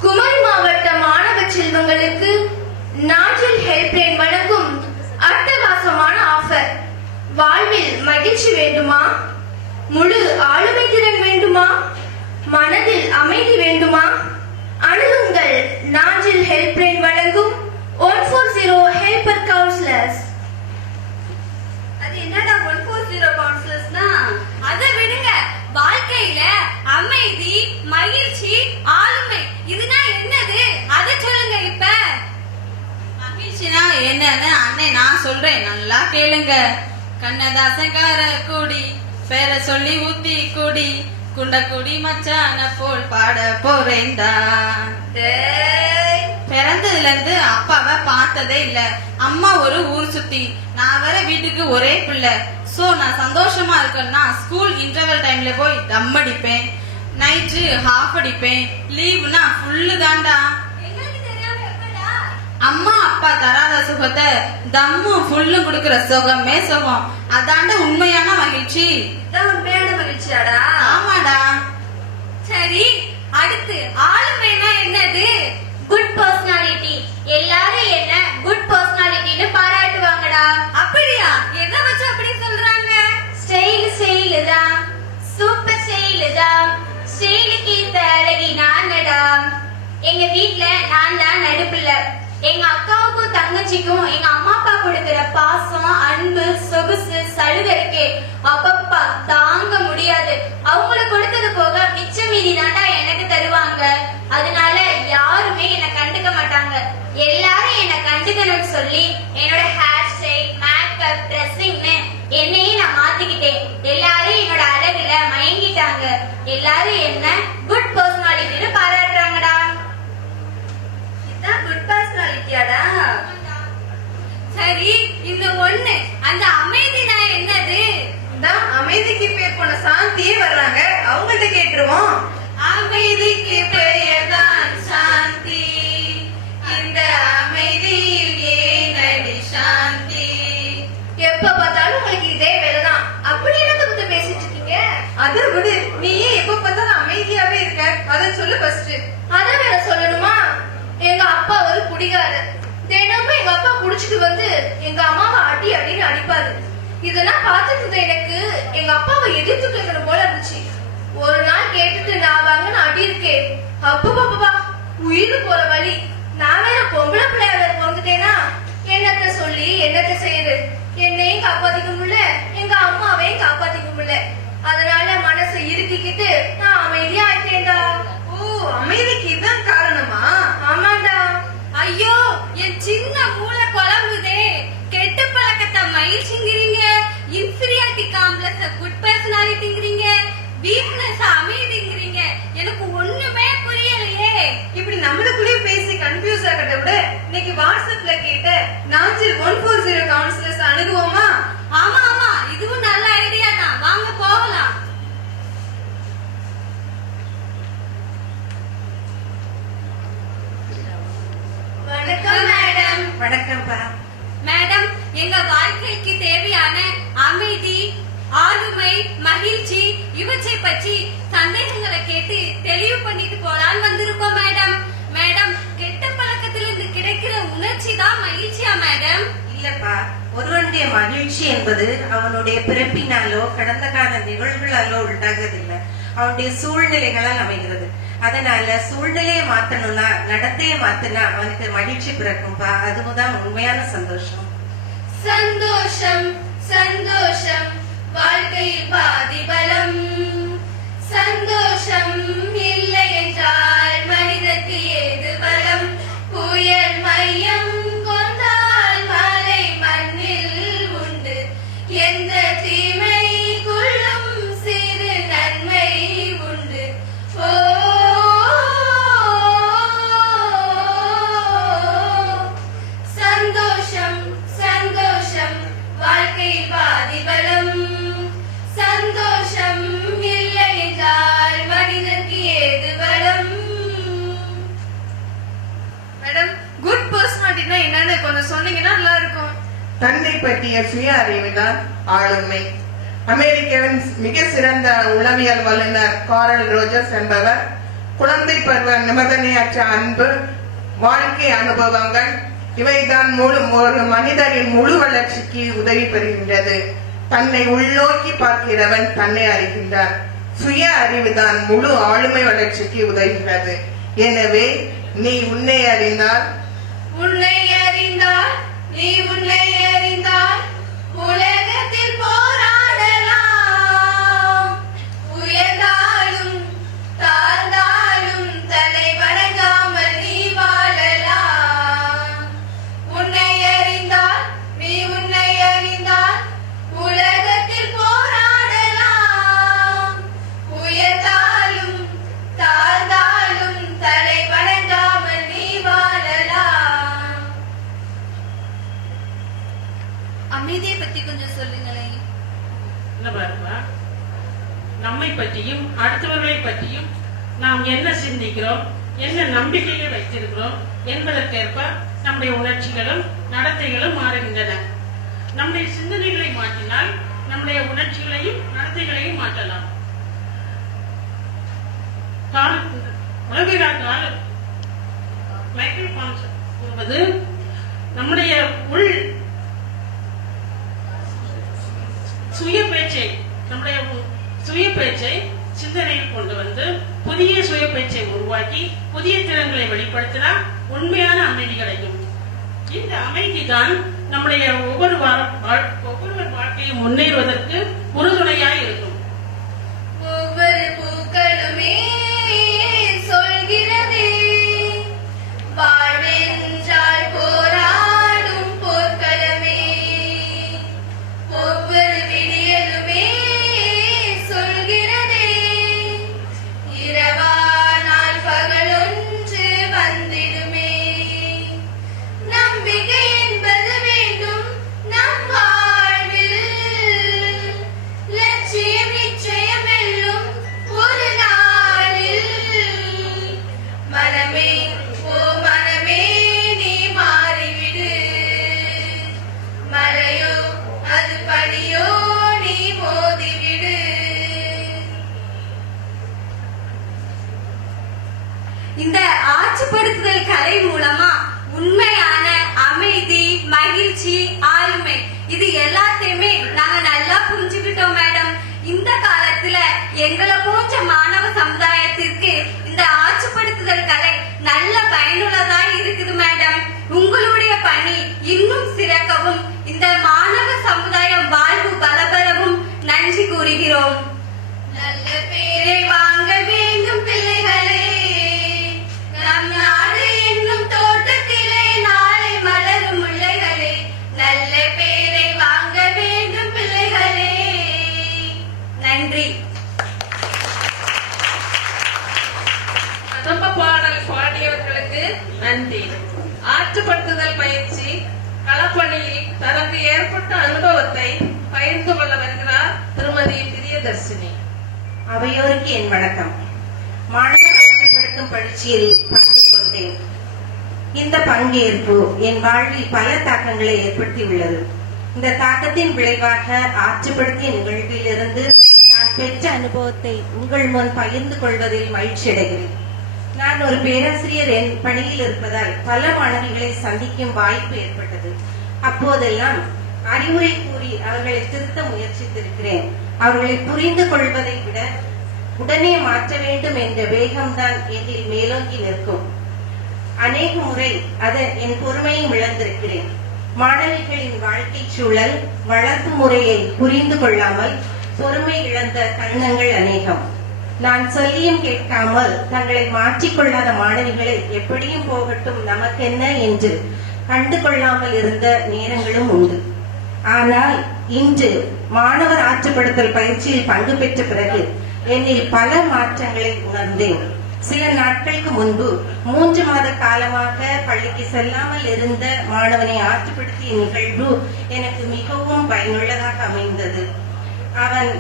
குமரி மாவட்ட மாணவ செல்வங்களுக்கு நாட்டில் ஹெல்ப்லைன் வழங்கும் அட்டகாசமான ஆஃபர். வாழ்வில் மகிழ்ச்சி வேண்டுமா? முழு ஆளுமை திறன் வேண்டுமா? மனதில் அமைதி வேண்டுமா? அணுகுங்கள் நாஞ்சில் ஹெல்ப்லைன் வழங்கும் 140 ஹெல்பர் கவுன்சிலர்ஸ். அது என்னடா 140 கவுன்சிலர்ஸ்னா? அதை விடுங்க. வாழ்க்கையில அமைதி, மகிழ்ச்சி, ஆளுமை இதுதான் என்னது அதை சொல்லுங்க. இப்ப மகிழ்ச்சினா என்னன்னு அண்ணே நான் சொல்றேன், நல்லா கேளுங்க. கண்ணதாசங்கார கூடி பேர சொல்லி ஊத்தி கூடி குண்ட குடி மச்சான போல் பாட போறேன்டா. பிறந்ததுல இருந்து அப்பாவை பார்த்ததே இல்ல. அம்மா ஒரு ஊர் சுத்தி, நான் வர வீட்டுக்கு ஒரே பிள்ளை. சோ நான் சந்தோஷமா இருக்கேன்னா ஸ்கூல் இன்டர்வல் டைம்ல போய் தம் அடிப்பேன், நைட்டு ஹாஃப் அடிப்பேன், லீவுனா ஃபுல்லு தான்டா. அம்மா அப்பா தராத சுகத்தை தம்மு ஃபுல்லு குடுக்கிற சுகமே சுகம். அதாண்ட உண்மையான மகிழ்ச்சி. உண்மையான மகிழ்ச்சியாடா? ஆமாடா. சரி, அடுத்து ஆளுமைனா என்னது? Good personality. எல்லாரும் என்ன குட் பர்சனாலிட்டின்னு பாராட்டுவாங்கடா. அப்படியா? எதை வச்சு அப்படி சொல்றாங்க? ஸ்டைல் தான், சூப்பர் ஸ்டைல் தான். ஸ்டைலுக்கு அழகி நான்டா. எங்க வீட்ல நான் தான் நடுப்புல. எங்க அக்காவுக்கும் தங்கச்சிக்கும் எங்க அம்மா அப்பா கொடுக்கிற பாசம், அன்பு, சொகுசு, சலுகை இருக்கே அப்பப்பா தாங்க முடியாது. அவங்களுக்கு கொடுத்தது போக மிச்ச மீதி தாண்டா எனக்கு தருவாங்க. அதனால யாருமே என்ன கண்டுக்க மாட்டாங்க. எல்லாரும் என்ன கண்டுக்கணும்னு சொல்லி என்னோட ஹேர் ஸ்டைல், மேக்கப், ட்ரெஸ்ஸிங்னு என்னையும் நான் மாத்திக்கிட்டேன். எல்லாரும் என்னோட அழகுல மயங்கிட்டாங்க. எல்லாரும் என்ன குட் பர்சனாலிட்டின்னு பாராட்டுறாங்கடா. இதான் குட் பர்சனாலிட்டியாடா? சரி, இந்த ஒண்ணு அந்த அமைதினா என்னது? அமைதிக்கு பேர் போன சாந்தியே வர்றாங்க, அவங்கள்ட்ட கேட்டுருவோம். அமைதிக்கு பெயர்தான் சாந்தி, இந்த அமைதியில் ஏனடி சாந்தி. எப்ப பார்த்தாலும் உங்களுக்கு இதே வேலைதான். அப்படி என்ன பத்தி பேசிட்டு இருக்கீங்க? அதை விடு, நீ ஏன் எப்ப பார்த்தாலும் அமைதியாவே இருக்க? அதை சொல்லு ஃபர்ஸ்ட். அத வேற சொல்லணுமா? எங்க அப்பா ஒரு குடிகாரர். தினமும் எங்க அப்பா குடிச்சிட்டு வந்து எங்க அம்மாவை அடி அடின்னு அடிப்பாரு. இதெல்லாம் பார்த்துட்டு இருந்த எனக்கு எங்க அப்பாவை எதிர்த்து கேட்கணும் போல இருந்துச்சு. ஒரு நாள் கேட்டுட்டு நான் வாங்கின அடி இருக்கே, அப்பப்பா உயிர் போற வழி. நான் வேற பொம்பளை பிள்ளையா வேற பிறந்துட்டேனா, என்னத்த சொல்லி என்னத்த செய்யுது? என்னையும் காப்பாத்திக்க முடியல, எங்க அம்மாவையும் காப்பாத்திக்க முடியல. அதனால மனசை இறுக்கிக்கிட்டு நான் அமைதியா ஆயிட்டேன்டா. ஓ, அமைதிக்கு இதான் காரணமா? ஆமாண்டா. ஐயோ, என் சின்ன மூளை குழம்புதே. கெட்ட பழக்கத்தை மகிழ்ச்சிங்கிறீங்க, இன்ஃபீரியாரிட்டி காம்ப்ளெக்ஸ குட் பர்சனாலிட்டிங்கிறீங்க, வீக்னஸ் அமைதிங்கிறீங்க. எனக்கு ஒண்ணுமே புரியலையே. இப்படி நம்மளுக்குள்ளே பேசி கன்ஃபியூஸ் ஆகிறத விட இன்னைக்கு வாட்ஸ்அப்ல கேட்ட நாஞ்சில் 140 கவுன்சிலர்ஸ் அணுகுவோமா? ஆமா ஆமா, இதுவும் நல்ல ஐடியா தான். வாங்க போகலாம். வணக்கம் மேடம். வணக்கம்ப்பா. மேடம், எங்க வாழ்க்கைக்கு தேவையான அமைதி, ஆளுமை, மகிழ்ச்சி இவற்றை பற்றி சந்தேகங்களை கேட்டு தெளிவு பண்ணிட்டு போலான்னு வந்திருக்கோம் மேடம். மேடம், கெட்ட பழக்கத்திலிருந்து கிடைக்கிற உணர்ச்சி தான் மகிழ்ச்சியா மேடம்? இல்லப்பா, ஒருவனுடைய மகிழ்ச்சி என்பது அவனுடைய பிறப்பினாலோ கடந்த கால நிகழ்வுகளாலோ உண்டாகிறதில்லை, அவனுடைய சூழ்நிலைகளால் அமைகிறது. அதனால சூழ்நிலையை மாத்தணும்னா நடத்தையை மாத்தினா அவனுக்கு மகிழ்ச்சி பிறக்கும்பா. அதுதான் உண்மையான சந்தோஷம். சந்தோஷம் சந்தோஷம் வாழ்க்கையில் பாதி பலம். சந்தோஷம் இல்லை என்றால் மனிதனுக்கு ஏது பலம். புயல் மையம் கொண்டால் மலை மண்ணில் உண்டு. எந்த தீமைக்குள்ளும் சிறு நன்மை உண்டு. ஓ சந்தோஷம் சந்தோஷம் வாழ்க்கையில் பாதி பலம். சந்தோஷம் இல்லை என்றால் மனிதனுக்கு ஏது பலம். மேடம், குட் பர்சனாலிட்டினா என்னன்னு கொஞ்சம் சொன்னீங்கன்னா நல்லா இருக்கும். தன்னை பற்றிய சுய அறிவுதான் ஆளுமை. அமெரிக்காவின் மிக சிறந்த உளவியல் வல்லுநர் காரல் ரோஜர்ஸ் என்பவர் குழந்தை பருவ நிபந்தனையற்ற அன்பு, வாழ்க்கை அனுபவங்கள் இவைதான் ஒரு மனிதரின் முழு வளர்ச்சிக்கு உதவி பெறுகின்றது. தன்னை உள்நோக்கி பார்க்கிறவன் தன்னை அறிகின்றான். சுய அறிவுதான் முழு ஆளுமை வளர்ச்சிக்கு உதவுகிறது. எனவே நீ உன்னை அறிந்தால் நீ உன்னை அறிந்தால் உலகத்தில் போராடலாம். உயர்ந்தாலும் தாழ்ந்தாலும் தலை வணங்காமல் நீ வாழலாம். உன்னை அறிந்தால் நீ உன்னை அறிந்தால் உலகத்தில் போராடலாம். உயர்ந்தாலும் தாழ்ந்தாலும் தலை வணங்காமல் நீ வாழலாம். அமைதியை பத்தி கொஞ்சம் சொல்லுங்களேன். நம்மை பற்றியும் அடுத்தவர்களை பற்றியும் நாம் என்ன சிந்திக்கிறோம், என்ன நம்பிக்கையை வைத்திருக்கிறோம் என்பதற்கேற்ப நம்முடைய உணர்ச்சிகளும் நடத்தைகளும் மாறுகின்றன. நம்முடைய சிந்தனைகளை மாற்றினால் நம்முடைய உணர்ச்சிகளையும் நடத்தைகளையும் மாற்றலாம். உளவியலாளர் மைக்கேல் பான்ஸ் என்பது நம்முடைய உள் நம்முடைய சுய பேச்சை சிந்தனையில் கொண்டு வந்து புதிய சுய பேச்சை உருவாக்கி புதிய திறன்களை வெளிப்படுத்தினால் உண்மையான அமைதி கிடைக்கும். இந்த அமைதிதான் நம்முடைய ஒவ்வொருவர் வாழ்க்கையும் முன்னேறுவதற்கு உறுதுணையாய் இருக்கும். ஒவ்வொரு பூக்களுமே சொல்கிறதே வாழ்வென்றால் போராடும் போர்க்களமே. ஒவ்வொரு விடியலுமே சொல்கிறதே இரவானால் பகலொன்று வந்திடுமே. நம்பிக்கை என்பது வேண்டும் நம் வாழ்வில். லட்சியம் நிச்சயம் வெல்லும் ஒரு நாளில். மனமே ஓ மனமே நீ மாறிவிடு. மலையோ அது படியோ நீ மோதிவிடு. இந்த ஆட்சிப்படுத்துதல் கலை மூலமா உண்மையான அமைதி, மகிழ்ச்சி, ஆளுமை இது எல்லாத்தையுமே நாங்க நல்லா புரிஞ்சுக்கிட்டோம் மேடம். இந்த காலத்துல எங்களை போன்ற மாணவ சமுதாயத்திற்கு இந்த ஆட்சிப்படுத்துதல் கலை நல்ல பயனுள்ளதா இருக்குது மேடம். உங்களுடைய பணி இன்னும் சிறக்கவும் இந்த மாணவ சமுதாயம் வாழ்வு பலபெறவும் நன்றி கூறுகிறோம். நல்ல பேரை வாங்க வேண்டும் பிள்ளைகளே. நம் நாடு என்னும் தோட்டத்திலே நாளை மலரும் முல்லைகளே. நல்ல பேரை வாங்க வேண்டும் பிள்ளைகளே. நன்றி. கதம்ப பாடல் பாடியவர்களுக்கு நன்றி. ஆற்றுப்படுத்துதல் பயிற்சி களப்பணியில் தனக்கு ஏற்பட்ட அனுபவத்தை பகிர்ந்து கொள்ள வருகிறார் திருமதி பிரியதர்சினி. அவையோருக்கு என் வணக்கம். மாணவர் ஆற்றுப்படுத்தும் பயிற்சியில் பங்கு கொண்டேன். இந்த பங்கேற்பு என் வாழ்வில் பல தாக்கங்களை ஏற்படுத்தியுள்ளது. இந்த தாக்கத்தின் விளைவாக ஆற்றுப்படுத்திய நிகழ்விலிருந்து நான் பெற்ற அனுபவத்தை உங்கள் முன் பகிர்ந்து கொள்வதில் மகிழ்ச்சி அடைகிறேன். நான் ஒரு பேராசிரியர் என் பணியில் இருப்பதால் பல மாணவிகளை சந்திக்கும் வாய்ப்பு ஏற்பட்டது. அப்போதெல்லாம் அறிவுரை கூறி அவர்களை திருத்த முயற்சித்திருக்கிறேன். அவர்களை புரிந்து கொள்வதை விட உடனே மாற்ற வேண்டும் என்ற வேகம்தான் என்னில் மேலோங்கி நிற்கும். அநேக முறை என் பொறுமையை இழந்திருக்கிறேன். மாணவிகளின் வாழ்க்கை சூழல், வளர்ப்பு முறையை புரிந்து கொள்ளாமல் பொறுமை இழந்த தருணங்கள் அநேகம். நான் சொல்லியும் கேட்காமல் தங்களை மாற்றிக்கொள்ளாத மாணவிகளை எப்படியும் போகட்டும் நமக்கென்ன என்று கண்டு கொள்ளாமல் இருந்த நேரங்களும் உண்டு. ஆனால் இன்று மாணவர் ஆற்றுப்படுத்தல் பயிற்சியில் பங்கு பெற்ற பிறகு என்னில் பல மாற்றங்களை உணர்ந்தேன். சில நாட்களுக்கு முன்பு 3 மாத காலமாக பள்ளிக்கு செல்லாமல் இருந்த மாணவனை ஆற்றுப்படுத்திய நிகழ்வு எனக்கு மிகவும் பயனுள்ளதாக அமைந்தது. அவன்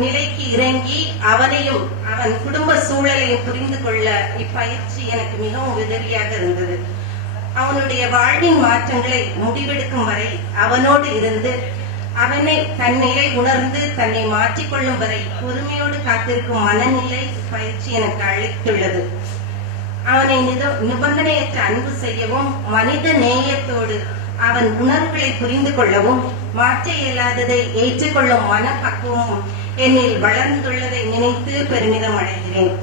நிலைக்கு இறங்கி அவனையும் அவன் குடும்ப சூழலையும் புரிந்து கொள்ள இப்பயிற்சி எனக்கு மிகவும் உதவியாக இருந்தது. அவனுடைய வாழ்வின் மாற்றங்களை முடிவெடுக்கும் வரை அவனோடு இருந்து அவனை தன் நிலை உணர்ந்து தன்னை மாற்றிக்கொள்ளும் வரை பொறுமையோடு காத்திருக்கும் மனநிலை பயிற்சி எனக்கு அளித்துள்ளது. அவனை நிபந்தனையற்ற அன்பு செய்யவும், மனித நேயத்தோடு அவன் உணர்வுகளை புரிந்து கொள்ளவும், மாற்ற இயலாததை ஏற்றுக்கொள்ளும் மனப்பக்குவமும் என்னில் வளர்ந்துள்ளதை நினைத்து பெருமிதம் அடைகிறேன்.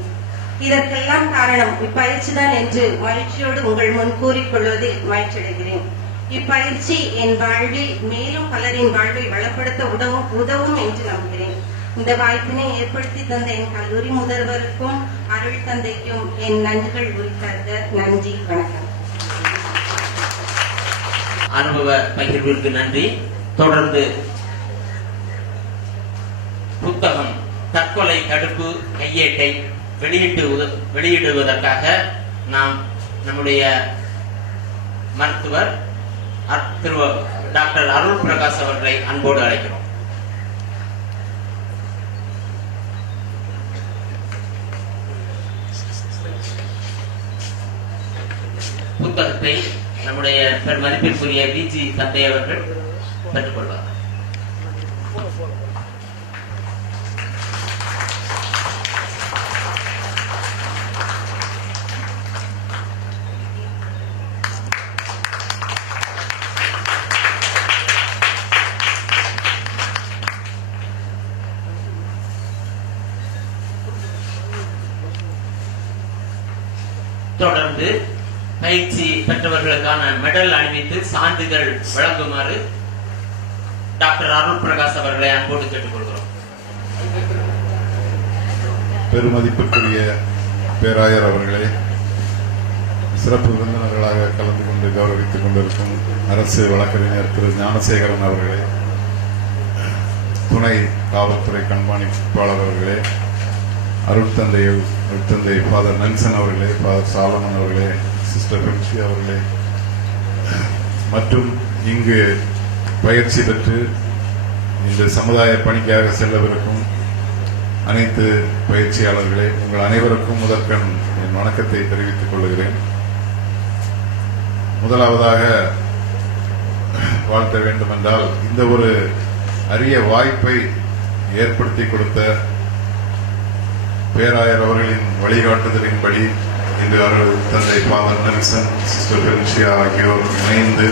இதற்கெல்லாம் காரணம் இப்பயிற்சிதான் என்று மகிழ்ச்சியோடு உங்கள் முன் கூறிக்கொள்வதில் மகிழ்ச்சியடைகிறேன். இப்பயிற்சி என் வாழ்வில் மேலும் பலரின் வாழ்வை வளப்படுத்த உதவும் என்று நம்புகிறேன். இந்த வாய்ப்பினை ஏற்படுத்தி தந்த என் கல்லூரி முதல்வருக்கும் அருள் தந்தைக்கும் என் நன்றிகள் உரித்தார்க. நன்றி, வணக்கம். அனுபவ பகிர்விற்கு நன்றி. தொடர்ந்து புத்தகம் தற்கொலை தடுப்பு கையேட்டை வெளியிடுவதற்காக நாம் நம்முடைய மருத்துவர் திரு டாக்டர் அருள் பிரகாஷ் அவர்களை அன்போடு அழைக்கிறோம். புத்தகத்தை நம்முடைய பெருமதிப்பிற்குரிய விஜி தந்தை அவர்கள் பெற்றுக்கொள்வார். தொடர்ந்து பயிற்சி பெற்றவர்களுக்கான மெடல் அணிவித்து சான்றிதழ் வழங்குமாறு டாக்டர் அருள் பிரகாஷ் அவர்களை அன்போடு கேட்டுக்கொள்கிறோம். பெருமதிப்புக்குரிய பேராயர் அவர்களே, சிறப்பு விருந்தினர்களாக கலந்து கொண்டு கௌரவித்துக் கொண்டிருக்கும் அரசு வழக்கறிஞர் திரு ஞானசேகரன் அவர்களே, துணை காவல்துறை கண்காணிப்பாளர் அவர்களே, அருட்தந்தை ஃபாதர் நெல்சன் அவர்களே, ஃபாதர் சாலமன் அவர்களே, சிஸ்டர் பென்சி அவர்களே, மற்றும் இங்கு பயிற்சி பெற்று இந்த சமுதாய பணிக்காக செல்லவிருக்கும் அனைத்து பயிற்சியாளர்களே, உங்கள் அனைவருக்கும் முதற்கண் என் வணக்கத்தை தெரிவித்துக் கொள்கிறேன். முதலாவதாக வாழ்த்த வேண்டுமென்றால், இந்த ஒரு அரிய வாய்ப்பை ஏற்படுத்தி கொடுத்த பேராயர் அவர்களின் வழிகாட்டுதலின்படி இன்று அருள் தந்தை ஃபாதர் நெல்சன், சிஸ்டர் பென்சியா ஆகியோர் இணைந்து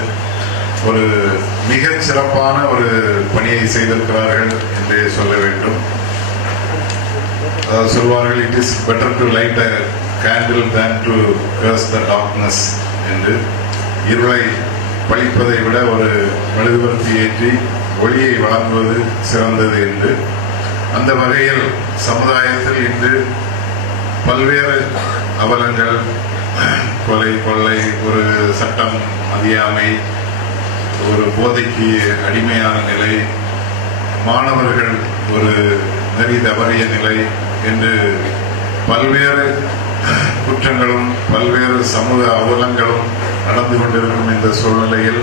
ஒரு மிகச் சிறப்பான ஒரு பணியை செய்திருக்கிறார்கள் என்றே சொல்ல வேண்டும். அதாவது சொல்வார்கள், it is better to light a candle than to கர்ஸ் the darkness என்று. இருளை பழிப்பதை விட ஒரு மெழுகுவர்த்தி ஏற்றி ஒளியை வழங்குவது சிறந்தது என்று. அந்த வகையில் சமுதாயத்தில் இன்று பல்வேறு அவலங்கள், கொலை, கொள்ளை, ஒரு சட்டம் அறியாமை, ஒரு போதைக்கு அடிமையான நிலை, மாணவர்கள் ஒரு நெறி தவறிய நிலை என்று பல்வேறு குற்றங்களும் பல்வேறு சமூக அவலங்களும் நடந்து கொண்டிருக்கும் இந்த சூழ்நிலையில்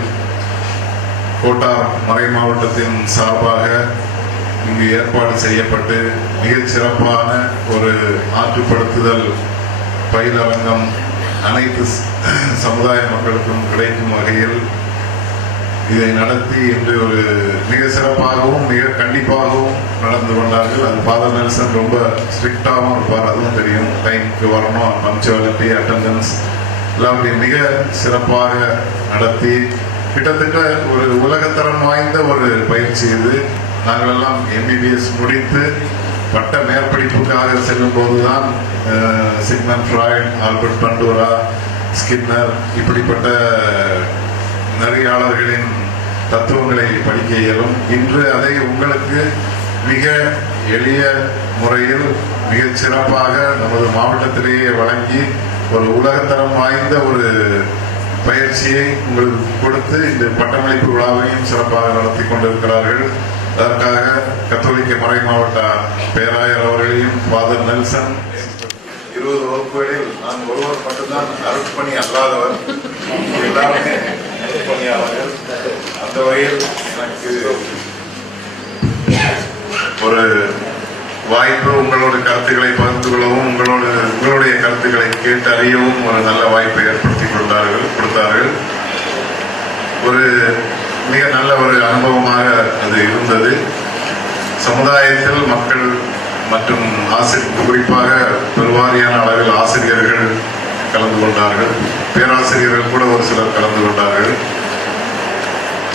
கோட்டார் மறை மாவட்டத்தின் சார்பாக இங்கு ஏற்பாடு செய்யப்பட்டு மிகச் சிறப்பான ஒரு ஆற்றுப்படுத்துதல் பயிலரங்கம் அனைத்து சமுதாய மக்களுக்கும் கிடைக்கும் வகையில் இதை நடத்தி இன்று ஒரு மிக சிறப்பாகவும் மிக கண்டிப்பாகவும் நடந்து கொண்டார்கள். அது ஃபாதர் நெல்சன் ரொம்ப ஸ்ட்ரிக்டாகவும் இருப்பார், அதுவும் தெரியும். டைமுக்கு வரணும், பங்க்சுவாலிட்டி, அட்டெண்டன்ஸ் எல்லாம் மிக சிறப்பாக நடத்தி கிட்டத்தட்ட ஒரு உலகத்தரம் வாய்ந்த ஒரு பயிற்சி இது. நாங்கள் எல்லாம் MBBS முடித்து பட்ட மேற்படிப்புக்காக செல்லும் போதுதான் Sigmund Freud, Albert Pandora, Skinner இப்படிப்பட்ட நெறியாளர்களின் தத்துவங்களை படிக்க இயலும். இன்று அதை உங்களுக்கு மிக எளிய முறையில் மிகச் சிறப்பாக நமது மாவட்டத்திலேயே வழங்கி ஒரு உலகத்தரம் வாய்ந்த ஒரு பயிற்சியை உங்களுக்கு கொடுத்து இந்த பட்டமளிப்பு விழாவையும் சிறப்பாக நடத்தி கொண்டிருக்கிறார்கள். அதற்காக கத்தோலிக்க மறை மாவட்ட பேராயர் அவர்களையும் ஃபாதர் நெல்சன் 20 வகுப்புகளில் நான் ஒருவர் மட்டும்தான் அருட்பணி அல்லாதவர், எல்லாருமே அருட்பணியாளர்கள். அந்த வகையில் எனக்கு ஒரு வாய்ப்பு, உங்களோட கருத்துக்களை பகிர்ந்து கொள்ளவும் உங்களுடைய கருத்துக்களை கேட்டு அறியவும் ஒரு நல்ல வாய்ப்பை ஏற்படுத்தி கொடுத்தார்கள். ஒரு மிக நல்ல ஒரு அனுபவமாக அது இருந்தது. சமுதாயத்தில் மக்கள் மற்றும் குறிப்பாக பெருவாரியான அளவில் ஆசிரியர்கள் கலந்து கொண்டார்கள், பேராசிரியர்கள் கூட ஒரு சிலர் கலந்து கொண்டார்கள்.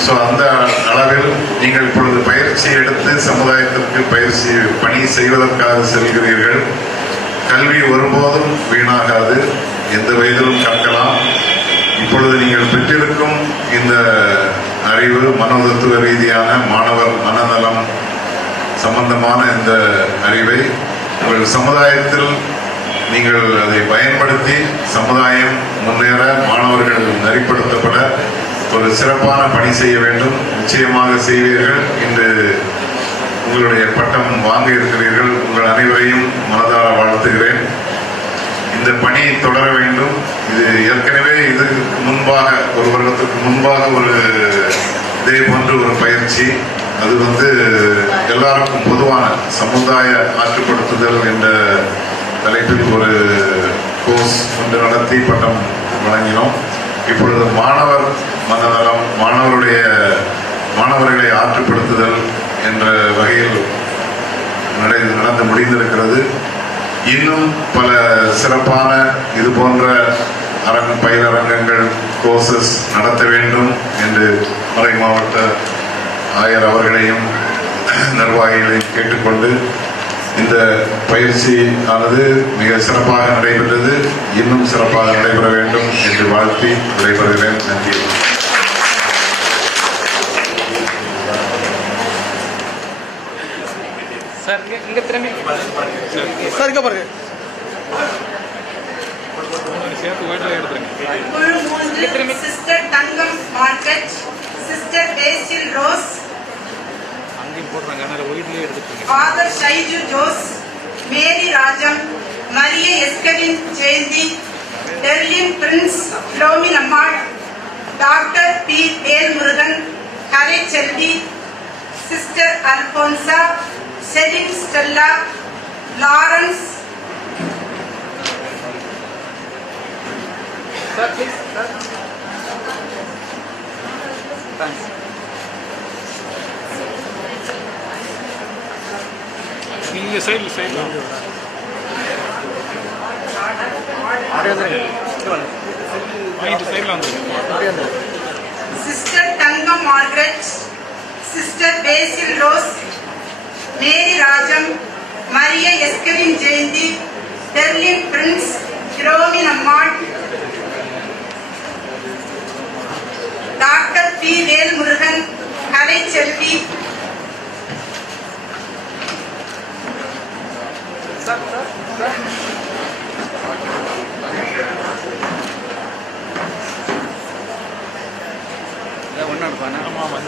ஸோ அந்த அளவில் நீங்கள் இப்பொழுது பயிற்சி எடுத்து சமுதாயத்திற்கு பணி செய்வதற்காக செல்கிறீர்கள். கல்வி ஒருபோதும் வீணாகாது, எந்த வயதிலும் கற்கலாம். இப்பொழுது நீங்கள் பெற்றிருக்கும் இந்த அறிவு மனோதத்துவ ரீதியான மாணவர் மனநலம் சம்பந்தமான இந்த அறிவை உங்கள் சமுதாயத்தில் நீங்கள் அதை பயன்படுத்தி சமுதாயம் முன்னேற, மாணவர்கள் நெறிப்படுத்தப்பட ஒரு சிறப்பான பணி செய்ய வேண்டும். நிச்சயமாக செய்வீர்கள். இன்று உங்களுடைய பட்டம் வாங்க இருக்கிறீர்கள். உங்கள் அனைவரையும் மனதார வாழ்த்துகிறேன். இந்த பணி தொடர வேண்டும். இது ஏற்கனவே இதுக்கு முன்பாக ஒரு வருடத்துக்கு முன்பாக ஒரு இதே போன்ற ஒரு பயிற்சி, அது எல்லாருக்கும் பொதுவான சமுதாய ஆற்றுப்படுத்துதல் என்ற தலைப்பில் ஒரு கோர்ஸ் ஒன்று நடத்தி பட்டம் வழங்கினோம். இப்பொழுது மாணவர் மனநலம், மாணவர்களை ஆற்றுப்படுத்துதல் என்ற வகையில் நடந்து முடிந்திருக்கிறது. இன்னும் பல சிறப்பான இது போன்ற பயிலரங்கங்கள், கோர்சஸ் நடத்த வேண்டும் என்று மறை மாவட்ட ஆயர் அவர்களையும் நிர்வாகிகளையும் கேட்டுக்கொண்டு இந்த பயிற்சி ஆனது மிக சிறப்பாக நடைபெற்றது. இன்னும் சிறப்பாக நடைபெற வேண்டும் என்று வாழ்த்தி விடைபெறுகிறேன். நன்றி. சிஸ்டர் தங்கம் மார்க்கெட், சிஸ்டர் பேசில் ரோஸ், ஃபாதர் ஷைஜு ஜோஸ், மேரி ராஜம், மரிய எஸ்கரின் ஜெயந்தி, டெர்லின் பிரின்ஸ், லோமின் அம்மாள், டாக்டர் பி வேல்முருகன், கரை செல்வி, சிஸ்டர் அல்போன்சா, செலின் ஸ்டெல்லா, லாரன்ஸ், நீங்க சைடுல சிஸ்டர் தங்கம் மார்கரெட், சிஸ்டர் பேசில் ரோஸ், மேரி ராஜம், மரிய எஸ்கரின் ஜெயந்தி, டெர்லின் பிரின்ஸ், கிரோமின் அம்மாள், டாக்டர் பி வேல்முருகன், கலை செல்வி,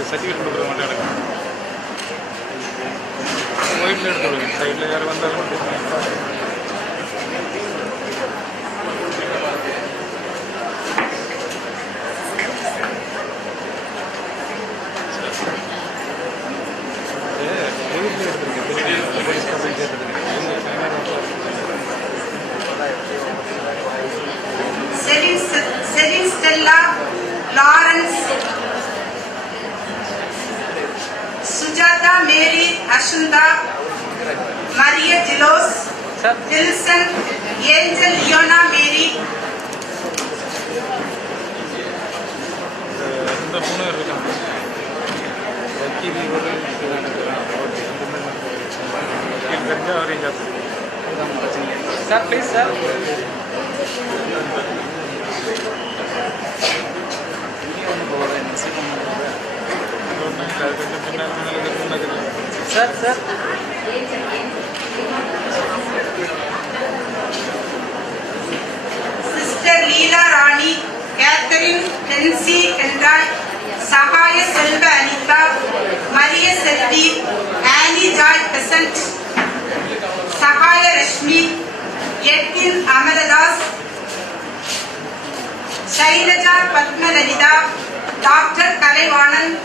சர்டிஃபிகேட் கொடுக்குற மாட்டேன் ஒயிட்ல எடுத்துடுங்க. சைடில் யார் வந்தாலும் செலின் ஸ்டெல்லா, லாரன்ஸ், சுஜாதா மேரி அசுந்தா, மரிய ஜிலோஸ், வில்சன், ஏஞ்சல் லியோனா மேரி. இந்த 3 இது ஒரு ஓகே அந்த மாதிரி தெரிஞ்சால் அவர் எங்கே sir please sir sir sir sister Leela Rani, Catherine Dency கென்டாய், Sagaya Selva Anitha, Maria Selvi, Annie Joy Besant, Sagaya Rashmi, எட்டின் Amaladas, Sailaja Padmalalitha, doctor Kalaivanan,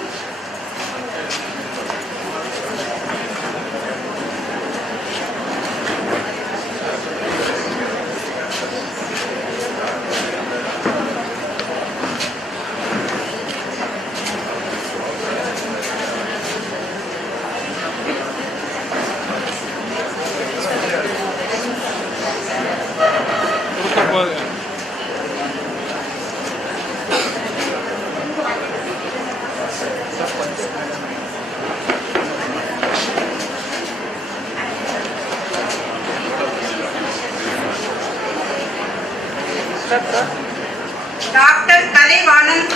doctor Kalaivanan,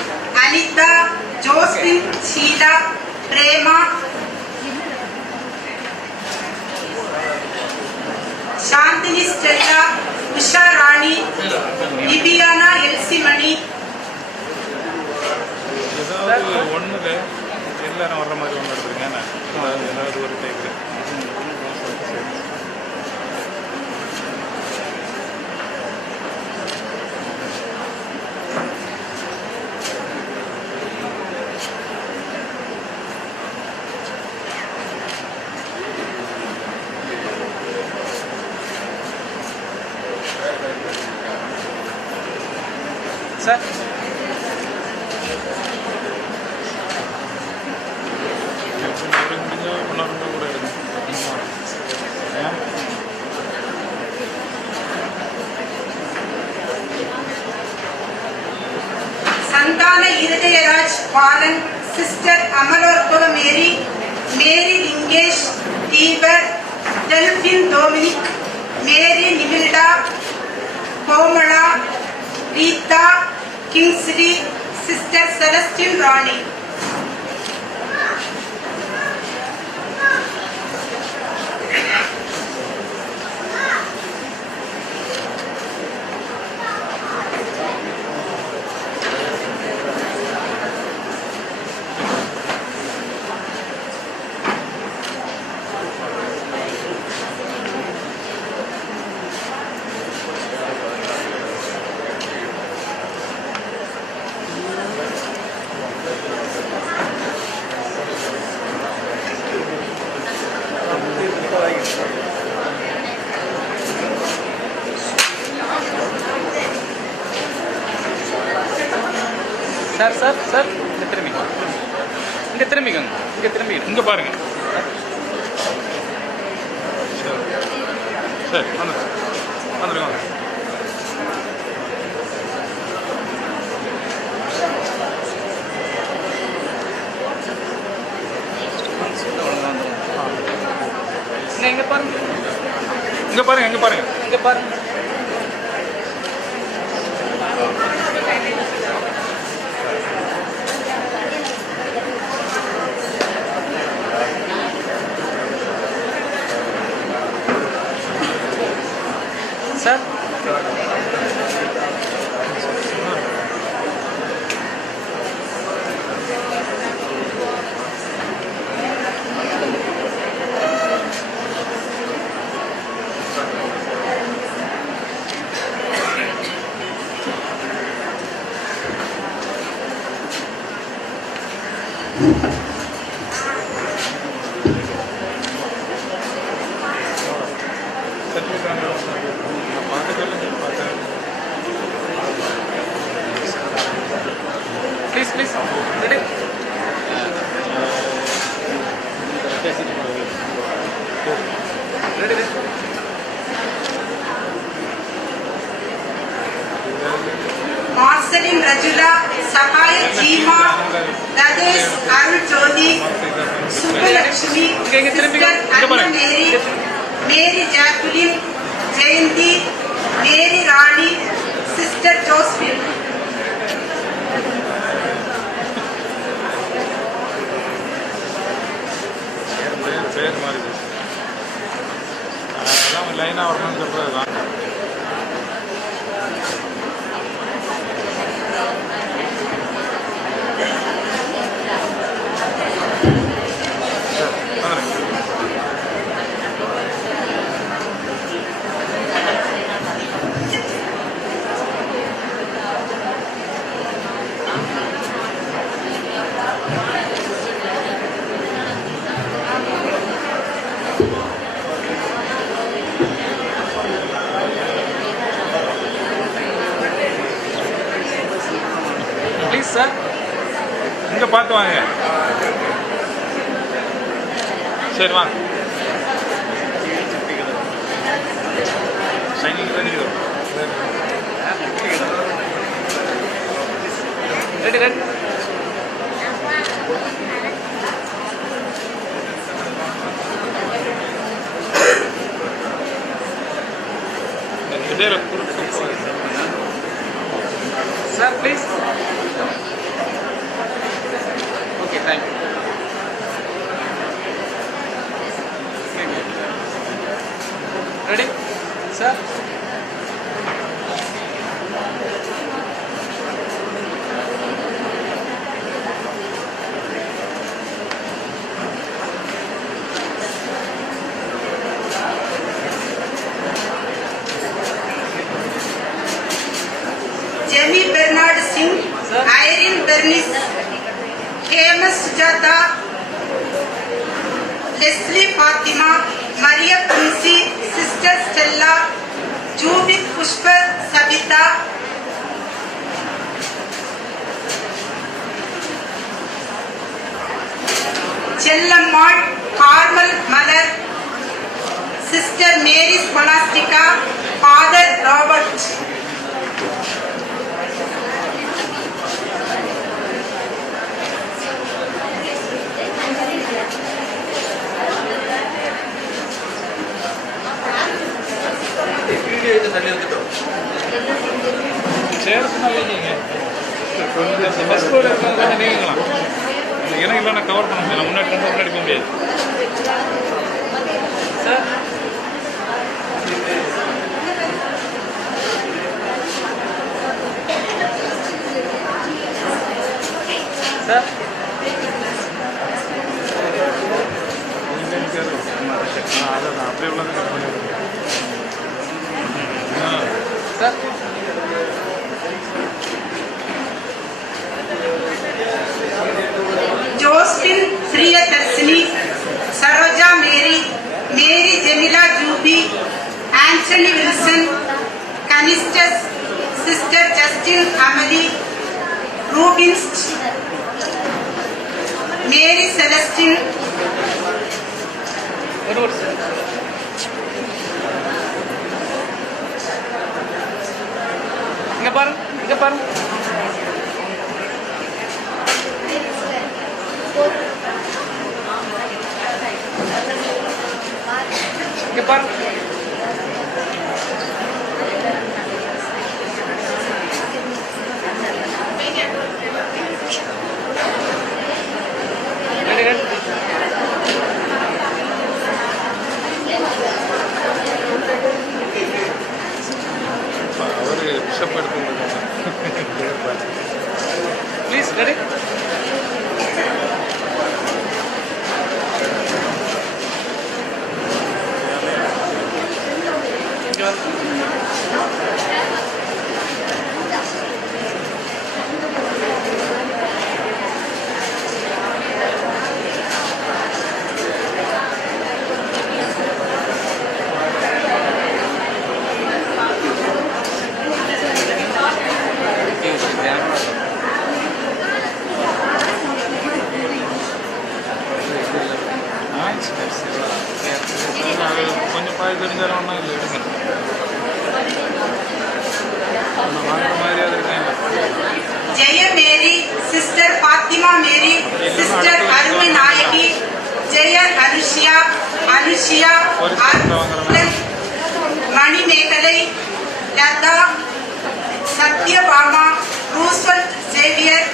Anitha, Josephine, Sheela, Prema, Shanthini Stella, Usha Rani, நிபியானா எல்சிமணி. ஏதாவது ஒன்றுல எல்லாரும் வர்ற மாதிரி ஒன்று எடுத்துருங்க. ஏதாவது ஒரு டைப்பு சார் முடிஞ்சால் ஒன்றா கூட எடுங்க. சந்தான இருதயராஜ் பாலன், சிஸ்டர் அமலோர்கோ மேரி, மேரி லிங்கேஷ், தீபர், டெல்பின் டொமினிக், மேரி நிமில்டா, Komala, Rita, Kingsley, sister Celestine Rani. Sir sir sir இங்கே திரும்பிங்க, இங்கே திரும்பிக்கோங்க, இங்கே திரும்பிக்கணும், இங்கே பாருங்க. சரி வந்துருங்க. இங்கே பாருங்க, இங்கே பாருங்க, இங்கே பாருங்க, இங்கே பாருங்க. Sir please please ready. Ready Marceline Rajula, Sagaya ஜீமா, Radhesh Arul Jothi, sister Anna Mary, Mary Jacqueline, Jayanthi, Mary Rani, sister Josephine. பேர் மாதிரி அதெல்லாம் லைனாக வரணும்னு சொல்கிறது தான். ப்ளீஸ் சார், இங்கே பார்த்து வாங்க. சரி வாங்க. Shining ready ready ready. Sir please. Okay thank you. Ready sir. Jamie Bernard Singh, Irene Bernice, हेमस Sujatha, Leslie Fatima, Maria Princy, sister Stella, Judith Pushpa, Sabitha, Chellammal, Carmel Malar, sister Mary Scholastica, father Robert. சேர்த்துனாலே நீங்கள் கொஞ்சம் பஸ்ஸோடு இருக்கிறது கொஞ்சம் நீங்கலாம். எனக்கு இல்லை, நான் கவர் பண்ண முடியாது. நான் முன்னாடி ரெண்டு முன்னாடி போக முடியாது சார். சார் அதான் அப்படியே உள்ளது சார். जोस्पिन प्रियदर्शिनी, सरोजा मेरी, मेरी Jamila जूबी, Anthony Wilson, कनिस्टस, sister Justin अमली, रूबिन्स, मेरी सेलेस्टिन. இங்கே பாருங்க, இங்கே பாருங்க. இங்கே பாருங்க. Ready ready. அவர் பிஷப் எடுத்து ப்ளீஸ் ரெடி. கொஞ்சம் பாய் தெரிஞ்சாலும் இல்லை எடுங்க. வாங்குற மாதிரியாவது இருக்கேன். जय मेरी, सिस्टर फातिमा मेरी, सिस्टर अरुण नायकी, जय हरीश, அனுஷியா, மணிமேகலை, லதா, சத்யபாமா, ரூஸ்வெல்ட் சேவியர்,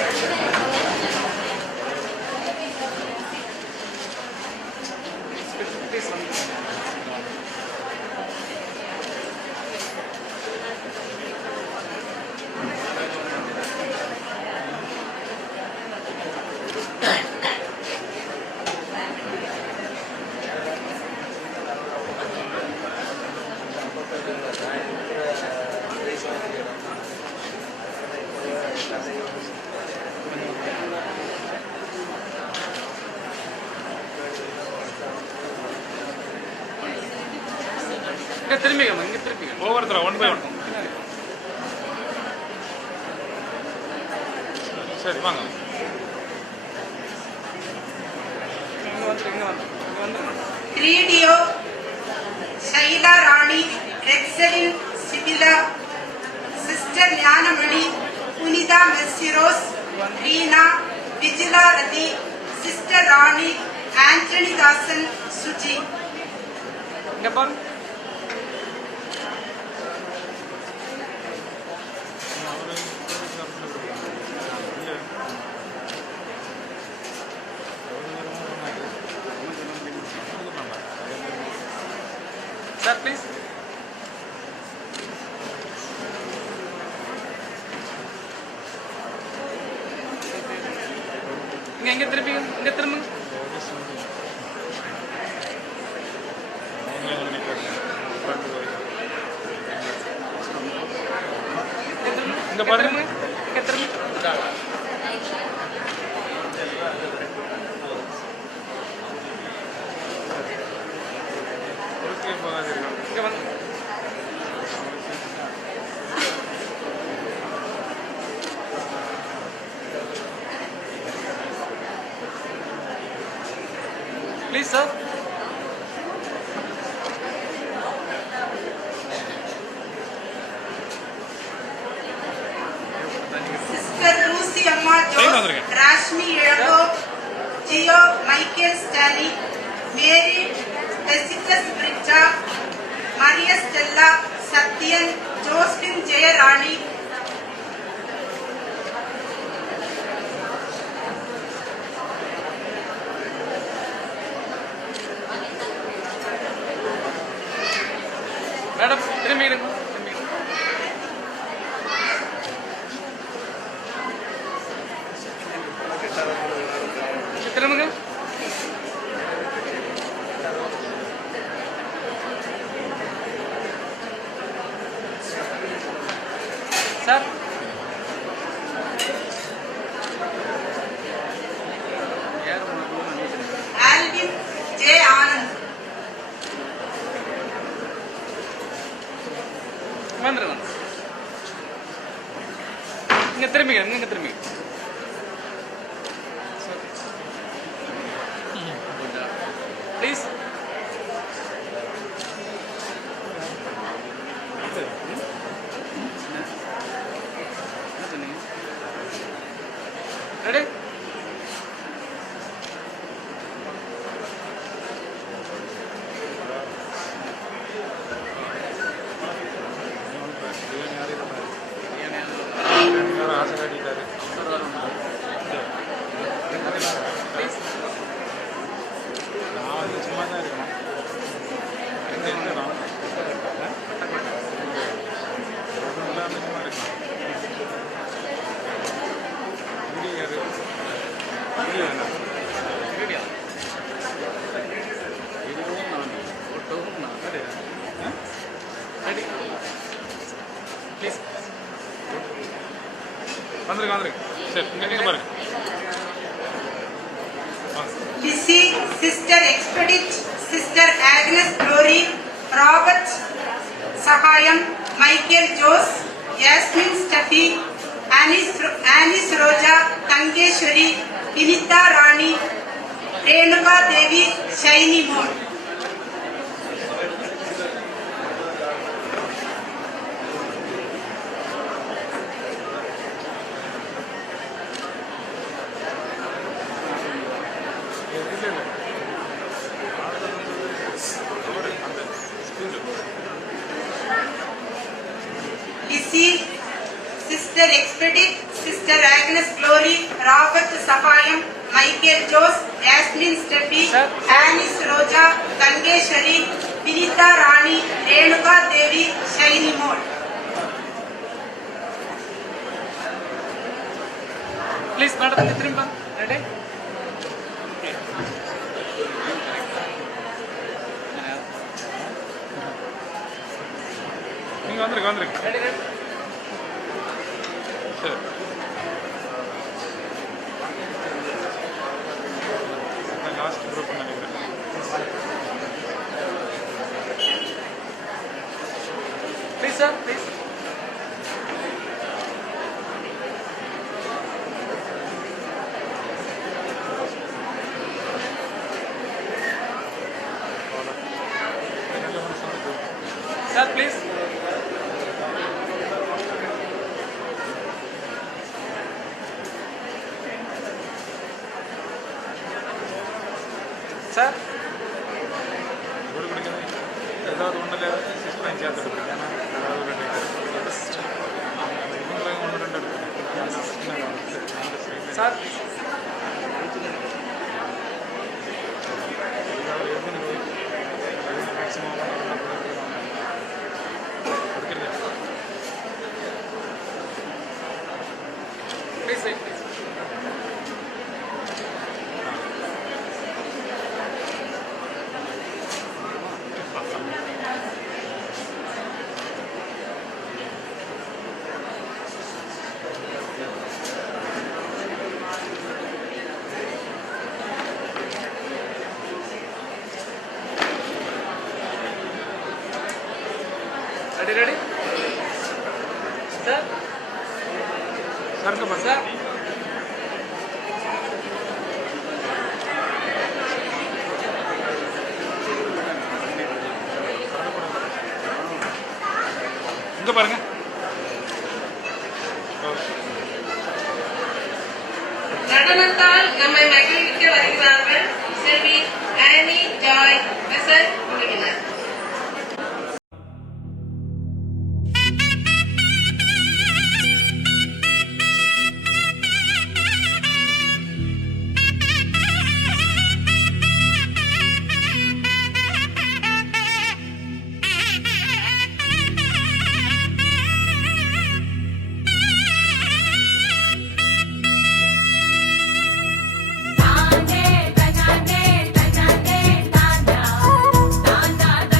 திரும்பி ஒவ்வொருத்தர ஒன் பை ஒன். சரி வாங்க. கிரீடியோ, ஷைலா ராணி, ரெக்ஸலின் சிபிலா, சிஸ்டர் ஞானமணி, புனிதா மெஸ்ஸிரோஸ், ரீனா, விஜிலா ரதி, சிஸ்டர் ராணி, ஆண்டனி தாசன், சுஜி. இங்க பாருங்க. Sir, please. இங்க திருப்பி இங்க திரும்புங்க. இங்க பாருங்க. இங்க திரும்புங்க. இங்க வந்து ப்ளீஸ் சார். சிஸ்டர் லூசி அம்மா ஜோஸ், ராஷ்மி இளகோ, ஜியோ மைக்கேல் ஸ்டாலி, மேரி பெசிகஸ் Britta, Maria Stella, Sathyan, Josephine Jayarani, madam திரும்பிடுங்க. திரும்புங்க. Sir Alvin J Anand. வந்துருங்க. இங்க திரும்பிங்க. இங்க திரும்பிங்க. ப்ளீஸ். ரெடி? ஆசை காட்டிட்டாரு. நான் சும்மா தான் இருக்கணும். வந்துருங்க வந்துருங்க. சரி இங்க பாருங்க. Lizzie, Sister Expedit, Sister Agnes Glory, Robert Sahayam, Michael Jose, Yasmin Steffi, Anis Roja, Tangeshwari, Vinita Rani, Renuka Devi, Shiny Moon. Jaslin Steffi, ஆனிஸ் ரோஜா, கங்கேஸ்வரி, வினிதா ராணி, ரேணுகா தேவி, ஷைனி மோல். ப்ளீஸ் நடந்து திரும்ப ரெடி. நீங்க வந்துருங்க சரி. லாஸ்ட் குரூப் நினைக்கிறேன். Please sir please. Sir please. Sir ஒரு கொடுக்குறது ஏதாவது ஒன்றில் சிஸ்டம் சேர்த்து எடுத்துருக்கு. ஏன்னா ஏதாவது ஒரு இவங்களை ஒன்று ரெண்டு எடுத்துருக்கு sir. Maximum please please. Ready, ready? Sir? Sir, come on, sir. இங்க பாருங்க. நடனத்தால் நம்மை மகிழ்விக்க வருகிறார்கள் செல்வி ஆனி ஜாய் வெசல் குழுவினர். தானே தனானே தனானே தானா தானா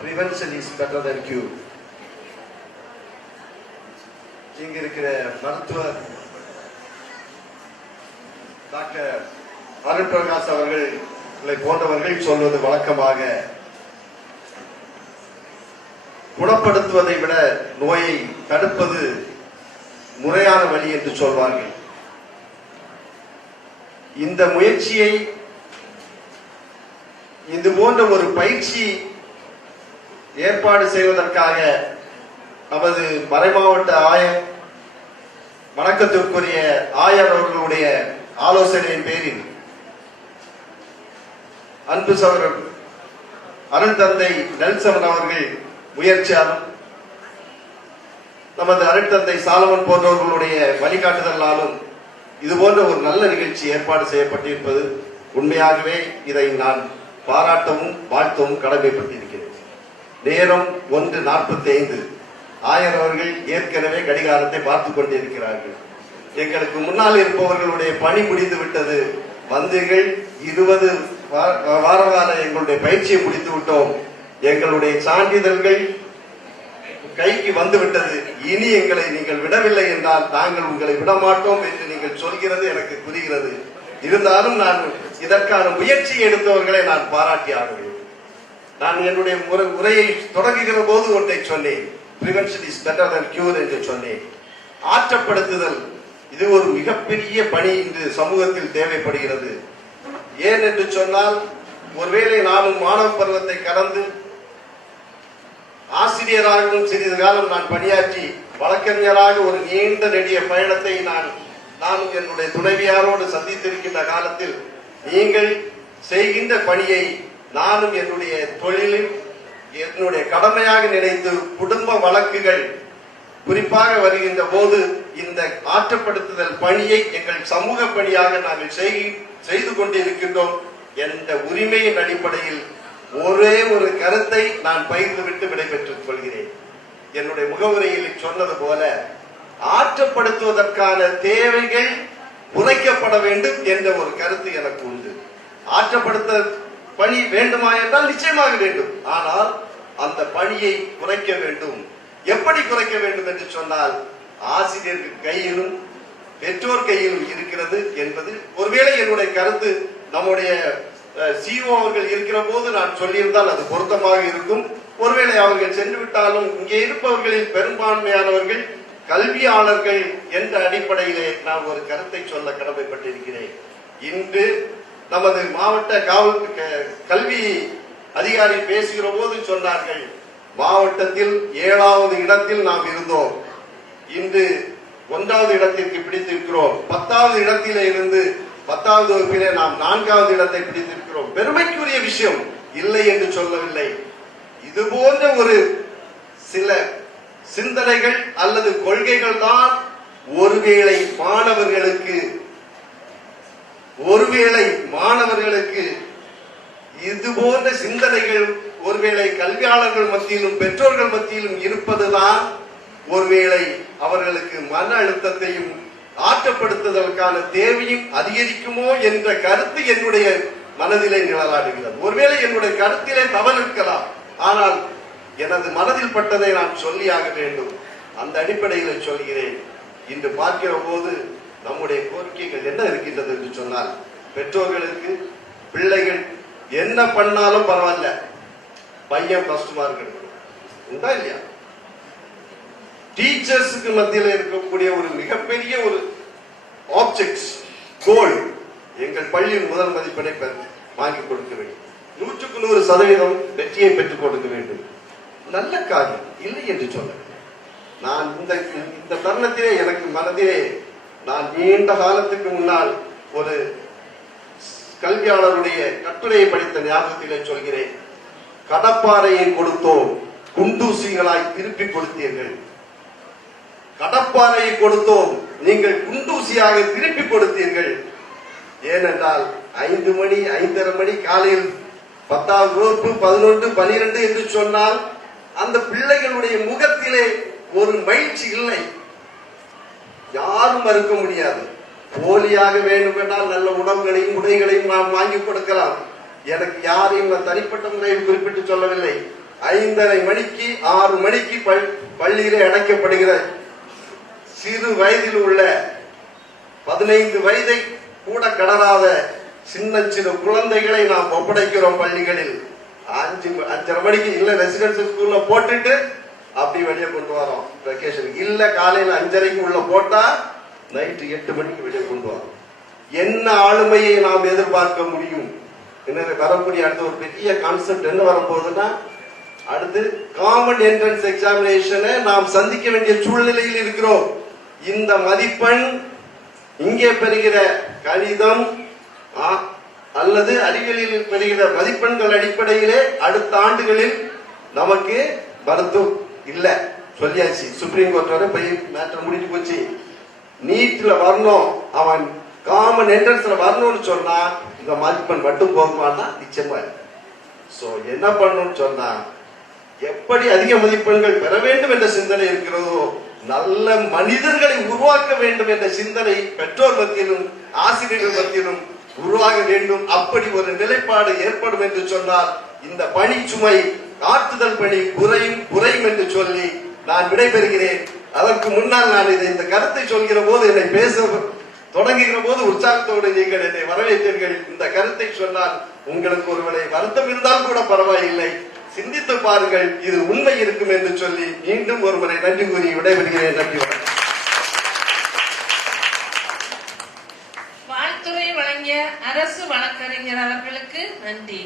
prevention is better than cure. இங்க இருக்கிற மருத்துவர் டாக்டர் அருண் பிரகாஷ் அவர்களை போன்றவர்கள் சொல்வது வழக்கமாக குணப்படுத்துவதை விட நோயை தடுப்பது முறையான வழி என்று சொல்வார்கள். இந்த முயற்சியை இது போன்ற ஒரு பயிற்சி ஏற்பாடு செய்வதற்காக நமது மறைமாவட்ட ஆயர் வணக்கத்திற்குரிய ஆயர் அவர்களுடைய ஆலோசனையின் பேரில் அன்பு சகோதரர் அருள் தந்தை நெல்சன் அவர்கள் முயற்சியாலும் நமது அருள் தந்தை சாலமன் போன்றவர்களுடைய வழிகாட்டுதலாலும் இது போன்ற ஒரு நல்ல நிகழ்ச்சி ஏற்பாடு செய்யப்பட்டிருப்பது உண்மையாகவே இதை நான் பாராட்டவும் வாழ்த்தவும் கடமைப்பட்டிருக்கிறேன். நேரம் 1:45. ஆயர் அவர்கள் ஏற்கனவே கடிகாரத்தை பார்த்துக் கொண்டிருக்கிறார்கள். எங்களுக்கு முன்னால் இருப்பவர்களுடைய பணி முடிந்து விட்டது. வந்தீர்கள் 20 வார எங்களுடைய பயிற்சியை முடித்து விட்டோம். எங்களுடைய சான்றிதழ்கள் கைக்கு வந்துவிட்டது. இனி எங்களை நீங்கள் விடவில்லை என்றால் நாங்கள் உங்களை விடமாட்டோம் என்று நீங்கள் சொல்கிறது எனக்கு புரிகிறது. இருந்தாலும் நான் இதற்கான முயற்சி எடுத்தவர்களை நான் பாராட்டி ஆடுவேன். நான் என்னுடைய உரையை தொடங்குகிற போது ஒன்றை சொன்னேன், prevention is better than cure என்று சொன்னேன். ஆற்றப்படுத்துதல் இது ஒரு மிகப்பெரிய பணி இன்று சமூகத்தில் தேவைப்படுகிறது. ஏன் என்று சொன்னால், ஒருவேளை நானும் மாணவ பருவத்தை கடந்து ஆசிரியராகவும் சிறிது காலம் நான் பணியாற்றி வழக்கறிஞராக ஒரு நீண்ட நெடிய பயணத்தை நானும் என்னுடைய துணைவியாரோடு சந்தித்திருக்கின்ற காலத்தில் நீங்கள் செய்கின்ற பணியை நானும் என்னுடைய தொழிலில் என்னுடைய கடமையாக நினைத்து குடும்ப வழக்குகள் குறிப்பாக வருகின்ற போது இந்த ஆற்றப்படுத்துதல் பணியை எங்கள் சமூக பணியாக நாங்கள் செய்து கொண்டிருக்கின்றோம் என்ற உரிமையின் அடிப்படையில் ஒரே ஒரு கருத்தை நான் பகிர்ந்துவிட்டு விடைபெற்றுக் கொள்கிறேன். என்னுடைய முகவுரையில் சொன்னது போல ஆற்றப்படுத்துவதற்கான தேவைகள் குறைக்கப்பட வேண்டும் என்ற ஒரு கருத்து எனக்கு உண்டு. ஆற்றப்படுத்த பணி வேண்டுமா என்றால் நிச்சயமாக வேண்டும். ஆனால் அந்த பணியை குறைக்க வேண்டும். எப்படி குறைக்க வேண்டும் என்று சொன்னால், ஆசிரியர்கள் கையிலும் பெற்றோர் கையிலும் இருக்கிறது என்பது ஒருவேளை என்னுடைய கருத்து நம்முடைய சிஓ அவர்கள் இருக்கிற போது நான் சொல்லியிருந்தால் அது பொருத்தமாக இருக்கும். ஒருவேளை அவர்கள் சென்று விட்டாலும் இங்கே இருப்பவர்களில் பெரும்பான்மையானவர்கள் கல்வியாளர்கள் என்ற அடிப்படையிலே நான் ஒரு கருத்தை சொல்ல கடமைப்பட்டிருக்கிறேன். இன்று நமது மாவட்ட கல்வி அதிகாரி பேசுகிற போது சொன்னார்கள், மாவட்டத்தில் 7வது இடத்தில் நாம் இருந்தோம், இன்று 1வது இடத்திற்கு பிடித்திருக்கிறோம். 10வது இடத்திலே இருந்து 10வது வகுப்பிலே நாம் 4வது இடத்தை பிடித்திருக்கிறோம். பெருமைக்குரிய விஷயம், இல்லை என்று சொல்லவில்லை. இது போன்ற ஒரு சில சிந்தனைகள் அல்லது கொள்கைகள் தான் ஒருவேளை மாணவர்களுக்கு இது போன்ற சிந்தனைகள் ஒருவேளை கல்வியாளர்கள் மத்தியிலும் பெற்றோர்கள் மத்தியிலும் இருப்பதுதான் ஒருவேளை அவர்களுக்கு மன அழுத்தத்தையும் ஆற்றப்படுத்துவதற்கான தேவையும் அதிகரிக்குமோ என்ற கருத்து என்னுடைய மனதிலே நிழலாடுகிறது. ஒருவேளை என்னுடைய கருத்திலே தவறு இருக்கலாம், ஆனால் எனது மனதில் பட்டதை நான் சொல்லியாக வேண்டும். அந்த அடிப்படையில் சொல்கிறேன். இன்று பார்க்கிற போது நம்முடைய கோரிக்கைகள் என்ன இருக்கின்றது என்று சொன்னால், பெற்றோர்களுக்கு பிள்ளைகள் என்ன பண்ணாலும் பரவாயில்ல, பையன் ஃபர்ஸ்ட் மார்க் எடுக்கணும், உண்டா இல்லையா? டீச்சர்ஸுக்கு மத்தியில் இருக்கக்கூடிய ஒரு மிகப்பெரிய ஒரு ஆப்ஜெக்ட் கோல், எங்கள் பள்ளியின் முதல் மதிப்பெண்ணை வாங்கி கொடுக்க வேண்டும், 100% வெற்றியை பெற்றுக் கொடுக்க வேண்டும். நல்ல காரியம் இல்லை என்று சொல்ல. நான் இந்த தருணத்திலே எனக்கு மனதிலே நான் நீண்ட காலத்துக்கு முன்னால் ஒரு கல்வியாளருடைய கட்டுரையை படித்த ஞாபகத்திலே சொல்கிறேன். கடப்பாறையை கொடுத்தோம், குண்டூசிகளாய் திருப்பி கொடுத்தீர்கள். கடப்பாறையை கொடுத்தோம், நீங்கள் குண்டூசியாக திருப்பி கொடுத்தீர்கள். ஏனென்றால் 5 மணி 5:30 மணி காலையில் 10வது வகுப்பு 11 12 என்று சொன்னால் அந்த பிள்ளைகளுடைய முகத்திலே ஒரு மகிழ்ச்சி இல்லை, யாரும் மறுக்க முடியாது. போலியாக வேண்டும் என்றால் நல்ல உணவுகளையும் உடைகளையும் நாம் வாங்கி கொடுக்கலாம். எனக்கு யாரையும் தனிப்பட்ட முறையில் குறிப்பிட்டு சொல்லவில்லை. 5:30 மணிக்கு 6 மணிக்கு பள்ளியிலே அடைக்கப்படுகிற சிறு வயதில் உள்ள 15 வயதை கூட கடராத சின்ன சின்ன குழந்தைகளை நாம் ஒப்படைக்கிறோம் பள்ளிகளில். 5:30 மணிக்கு இல்ல ரெசிடென்சியல் ஸ்கூல்ல போட்டுட்டு அப்படி வெளியே கொண்டு வரோம் வெக்கேஷன். இல்ல காலையில 5:30க்கு உள்ள போட்டா நைட்டு 8 மணிக்கு வெளியே கொண்டு வரோம். என்ன ஆளுமையை நாம் எதிர்பார்க்க முடியும்? என்ன வரக்கூடிய அடுத்த ஒரு பெரிய கான்செப்ட் என்ன வரப்போகுதுன்னா, அடுத்து காமன் என்ட்ரன்ஸ் எக்ஸாமினேஷனை நாம் சந்திக்க வேண்டிய சூழ்நிலையில் இருக்கிறோம். இந்த மதிப்பெண் இங்கே பெறுகிற கணிதம் அல்லது அறிவியலில் பெறுகிற மதிப்பெண்கள் அடிப்படையிலே அடுத்த ஆண்டுகளில் நமக்கு மருத்துவம் இல்ல சொல்லியாச்சு. சுப்ரீம் கோர்ட் வரை போய் மேட்டர் முடிஞ்சு போச்சு. நீட்ல வரணும், அவன் காமன் என்ட்ரன்ஸ்ல வரணும்னு சொன்னா இந்த மதிப்பெண் மட்டும் போகுமானா நிச்சயமா. சோ என்ன பண்ணணும்னு சொன்னா, எப்படி அதிக மதிப்பெண்கள் பெற வேண்டும் என்ற சிந்தனை இருக்கிறதோ, நல்ல மனிதர்களை உருவாக்க வேண்டும் என்ற சிந்தனை பெற்றோர் மத்தியிலும் ஆசிரியர்கள் மத்தியிலும் உருவாக வேண்டும். அப்படி ஒரு நிலைப்பாடு ஏற்படும் என்று சொன்னால் இந்த பணி சுமை ஆற்றுதல் பணி குறையும் என்று சொல்லி நான் விடைபெறுகிறேன். அதற்கு முன்னால் நான் இந்த கருத்தை சொல்கிற போது, என்னை பேச தொடங்குகிற போது உற்சாகத்தோடு நீங்கள் என்னை வரவேற்றீர்கள். இந்த கருத்தை சொன்னால் உங்களுக்கு ஒருவேளை வருத்தம் இருந்தால் கூட பரவாயில்லை, சிந்தித்து பாருங்கள், இது உண்மை இருக்கும் என்று சொல்லி மீண்டும் ஒருமுறை நன்றி கூறி விடைபெறுகிறேன். நன்றி. வாழ்த்துறை வழங்கிய அரசு வழக்கறிஞர் அவர்களுக்கு நன்றி.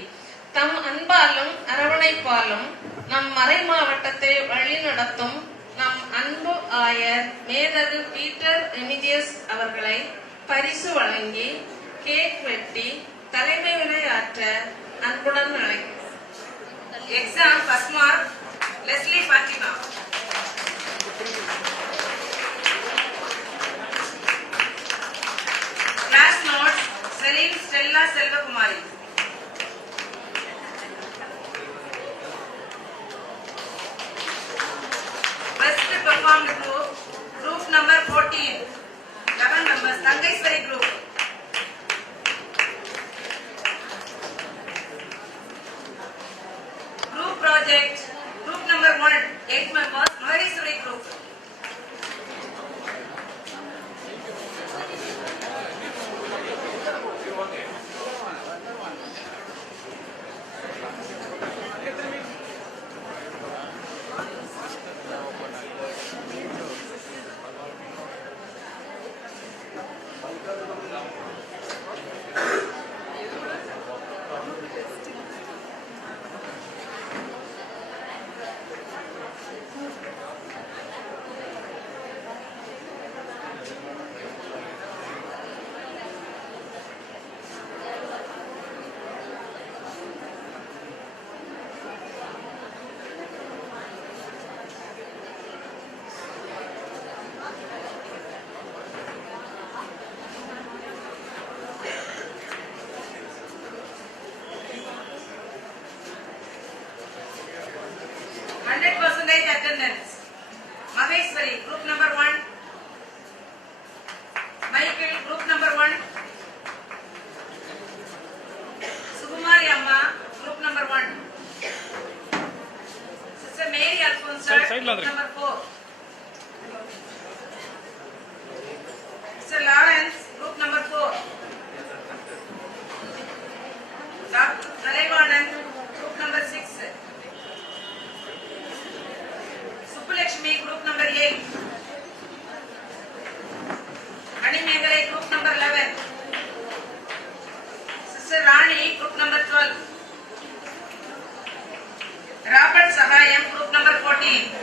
தம் அன்பாலும் அரவணைப்பாலும் நம் மறை மாவட்டத்தை வழிநடத்தும் நம் அன்பு ஆயர் மேதகு பீட்டர் ரெமிஜியஸ் அவர்களை பரிசு வழங்கி கேக் வெட்டி தலைமை உரையாற்ற அன்புடன் அழைக்கிறேன். Exam first mark Leslie Fatima. Class notes Celine Stella Selvakumari. Best performed group number 14, 11 members, Tangaiswari group. Group project, group number 1, 8 members, Maheshwari group. Attendance. Maheshwari, group number 1. Michael, group number 1. Subumari Amma, group number 1. Sister Mary Alfonso, group number 4. Mr. Lawrence, group number 4. Dr. Nalaivanan, group number 6. Lakshmi, group number 8. Animegalai, group number 11. Sister Rani, group number 12. Robert Sahayam, group number 14.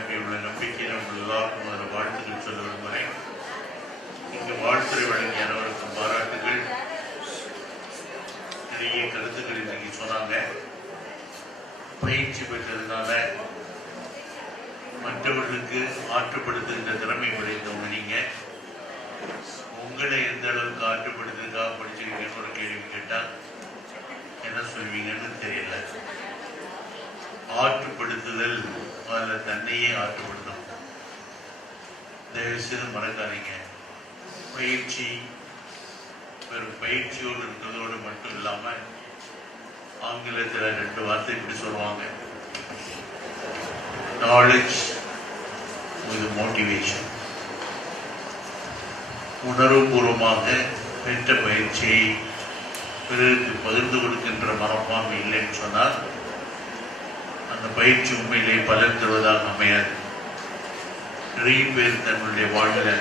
உள்ள நம்பிக்கையில் உங்கள் எல்லாருக்கும் அதில் வாழ்த்துக்கள் சொல்ல விரும்புகிறேன். இங்கு வாழ்த்துறை வழங்கிய அனைவருக்கும் பாராட்டுகள். நிறைய கருத்துக்கள் இன்னைக்கு சொன்னாங்க. பயிற்சி பெற்றதுனால மற்றவர்களுக்கு ஆற்றுப்படுத்துகின்ற திறமை உடையவங்க நீங்க. உங்களை எந்த அளவுக்கு ஆற்றுப்படுத்துறதுக்காக படிச்சிருக்கீங்கன்னு ஒரு கேள்வி கேட்டா என்ன சொல்வீங்கன்னு தெரியல. ஆற்றுப்படுத்துதல் அதில் தன்னையே ஆற்றுப்படுத்தும். தயவு செய்து மறக்காதீங்க. பயிற்சி வெறும் பயிற்சியோடு இருக்கிறதோடு மட்டும் இல்லாம ஆங்கிலத்தில் 2 வார்த்தை இப்படி சொல்லுவாங்க, நாலேஜ் வித் மோட்டிவேஷன். உணர்வுபூர்வமாக பெற்ற பயிற்சியை பிறருக்கு பகிர்ந்து கொடுக்கின்ற மனப்பான்மை இல்லைன்னு சொன்னால் அந்த பயிற்சி உண்மையிலே பலன் தருவதாக அமையாது. நிறைய பேர் தன்னுடைய வாழ்வில்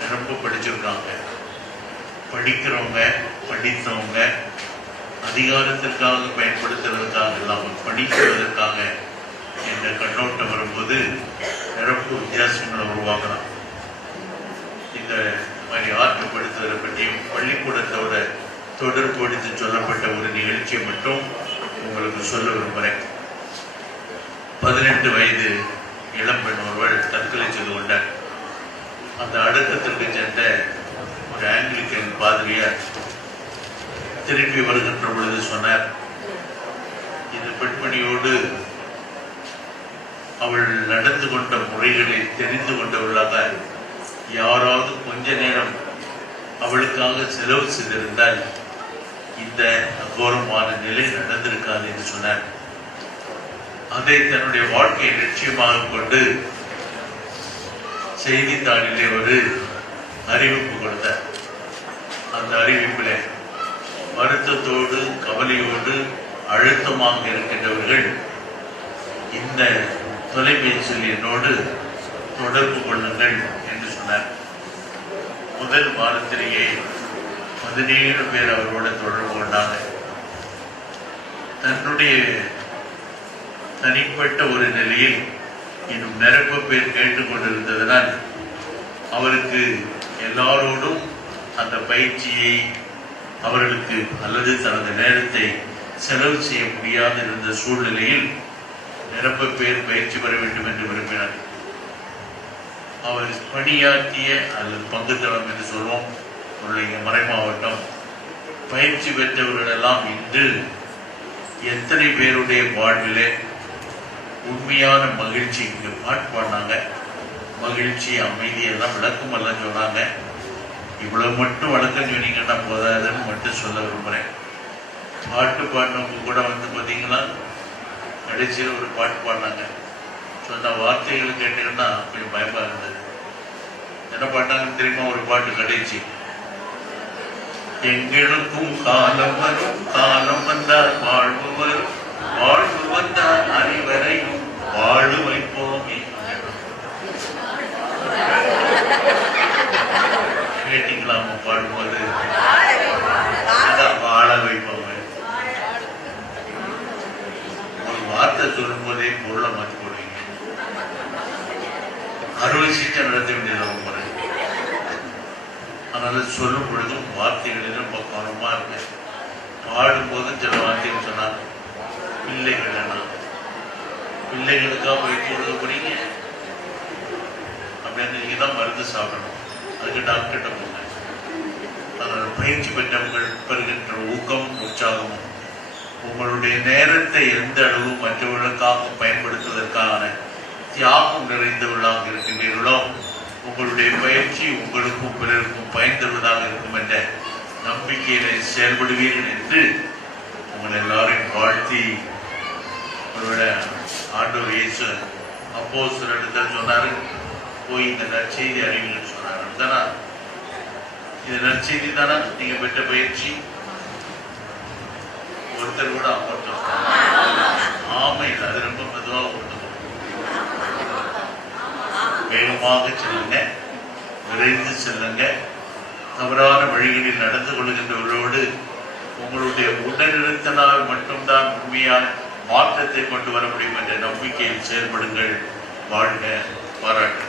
நிரம்ப படிச்சிருக்காங்க. படிக்கிறவங்க படித்தவங்க அதிகாரத்திற்காக பயன்படுத்துவதற்காக இல்லாமல் படிக்கிறதற்காக என்ற கண்ணோட்டம் வரும்போது நிரப்பு வித்தியாசங்களை உருவாக்கலாம். இந்த மாதிரி ஆற்றுப்படுத்துவதை பற்றியும் பள்ளிக்கூடத்தோட தொடர்புபடுத்தி சொல்லப்பட்ட ஒரு நிகழ்ச்சியை மட்டும் உங்களுக்கு சொல்ல விரும்புகிறேன். 18 வயது இளம்பெண் ஒருவர் தற்கொலை செய்து கொண்டார். அந்த அடக்கத்திற்கு சென்ற ஒரு ஆங்கிலிக்கன் பாதிரியார் திருப்பி வருகின்ற பொழுது சொன்னார், இந்த பெண்மணியோடு அவள் நடந்து கொண்ட முறைகளை தெரிந்து கொண்டவர்களாக யாராவது கொஞ்ச நேரம் அவளுக்காக செலவு செய்திருந்தால் இந்த அகோரமான நிலை நடந்திருக்காது என்று சொன்னார். அதை தன்னுடைய வாழ்க்கையை லட்சியமாக கொண்டு செய்தித்தாளிலே ஒரு அறிவிப்பு கொடுத்தார். அந்த அறிவிப்பில் வருத்தத்தோடு கவலையோடு அழுத்தமாக இருக்கின்றவர்கள் இந்த தொலைபேசியில் என்னோடு தொடர்பு கொள்ளுங்கள் என்று சொன்னார். முதல் வாரத்திலேயே 17 பேர் அவரோட தொடர்பு கொண்டாங்க. தன்னுடைய தனிப்பட்ட ஒரு நிலையில் இன்னும் நிரப்ப பேர் கேட்டுக்கொண்டிருந்ததனால் அவருக்கு எல்லாரோடும் அந்த பயிற்சியை அவர்களுக்கு அல்லது தனது நேரத்தை செலவு செய்ய முடியாது இருந்த சூழ்நிலையில் நிரப்ப பேர் பயிற்சி பெற வேண்டும் என்று விரும்பினார். அவர் பணியாற்றிய அல்லது பங்குத்தளம் என்று சொல்வோம் உள்ள மறை மாவட்டம் பயிற்சி பெற்றவர்களெல்லாம் இன்று எத்தனை பேருடைய வாழ்விலே உண்மையான மகிழ்ச்சி இங்கு பாட்டு பாடினாங்க. மகிழ்ச்சி அமைதி எல்லாம் விளக்கம் எல்லாம் சொன்னாங்க. இவ்வளவு மட்டும் வழக்கம் சொன்னீங்கன்னா போதாதுன்னு மட்டும் சொல்ல விரும்புகிறேன். பாட்டு பாடினவங்க கூட பார்த்தீங்கன்னா கடைசியில் ஒரு பாட்டு பாடினாங்க. சொன்ன வார்த்தைகள் கேட்டீங்கன்னா கொஞ்சம் பயமா இருந்தது. என்ன பாட்டாங்கன்னு தெரியுமா? ஒரு பாட்டு கடைசி, எங்களுக்கும் காலம் வரும், காலம் வந்தால் வாழ்வு வரும், வாழ்வு வந்தால் அனைவரையும் வாழ வைப்போமே. கேட்டீங்களாம பாடும்போது வாழ வைப்போம். ஒரு வார்த்தை சொல்லும் போதே பொருளை மாற்றி போடுவீங்க. அறுவை சிகிச்சை நடத்த வேண்டியது முறை. அதனால சொல்லும் பொழுதும் வார்த்தைகளில் ரொம்ப கவனமா இருக்கு. பாடும்போது சில வார்த்தைகள் சொன்னாங்க, பிள்ளைகள் பிள்ளைகளுக்காக பயிற்சி கொடுக்க போறீங்க அப்படின்னு நீங்க தான் மருந்து சாப்பிடணும். அதுக்கு டாக்டர்கிட்ட போங்க. அதனால பயிற்சி பெற்றவர்கள் பெறுகின்ற ஊக்கம் உற்சாகமும் உங்களுடைய நேரத்தை எந்த அளவு மற்றவர்களுக்காக பயன்படுத்துவதற்கான தியாகம் நிறைந்தவர்களாக இருக்கின்றீர்களோ உங்களுடைய பயிற்சி உங்களுக்கும் பிறருக்கும் பயன் தருவதாக இருக்கும் என்ற நம்பிக்கையில செயல்படுவீர்கள் என்று உங்கள் எல்லாரையும் வாழ்த்தி ஒருவேளை ஆண்டவர் இயேசு அப்போஸ்தலரிடம் சொன்னாரு, போய் இந்த நற்செய்தி அறிவிங்கன்னு சொன்னார். தானா இது நற்செய்தி தானா? நீங்க பெற்ற பயிற்சி ஒருத்தர் கூட அமர்த்தம் ஆமை இல்லை. அது ரொம்ப மெதுவாக ஒருத்தர் வேகமாக செல்லுங்க, விரைந்து செல்லுங்க. தவறான வழிகளில் நடந்து கொள்கின்றவர்களோடு உங்களுடைய உடனிருத்தனால் மட்டும்தான் உண்மையான மாற்றத்தை கொண்டு வர முடியும் என்ற நம்பிக்கையில் செயல்படுங்கள் வாழ்க. பாராட்டு.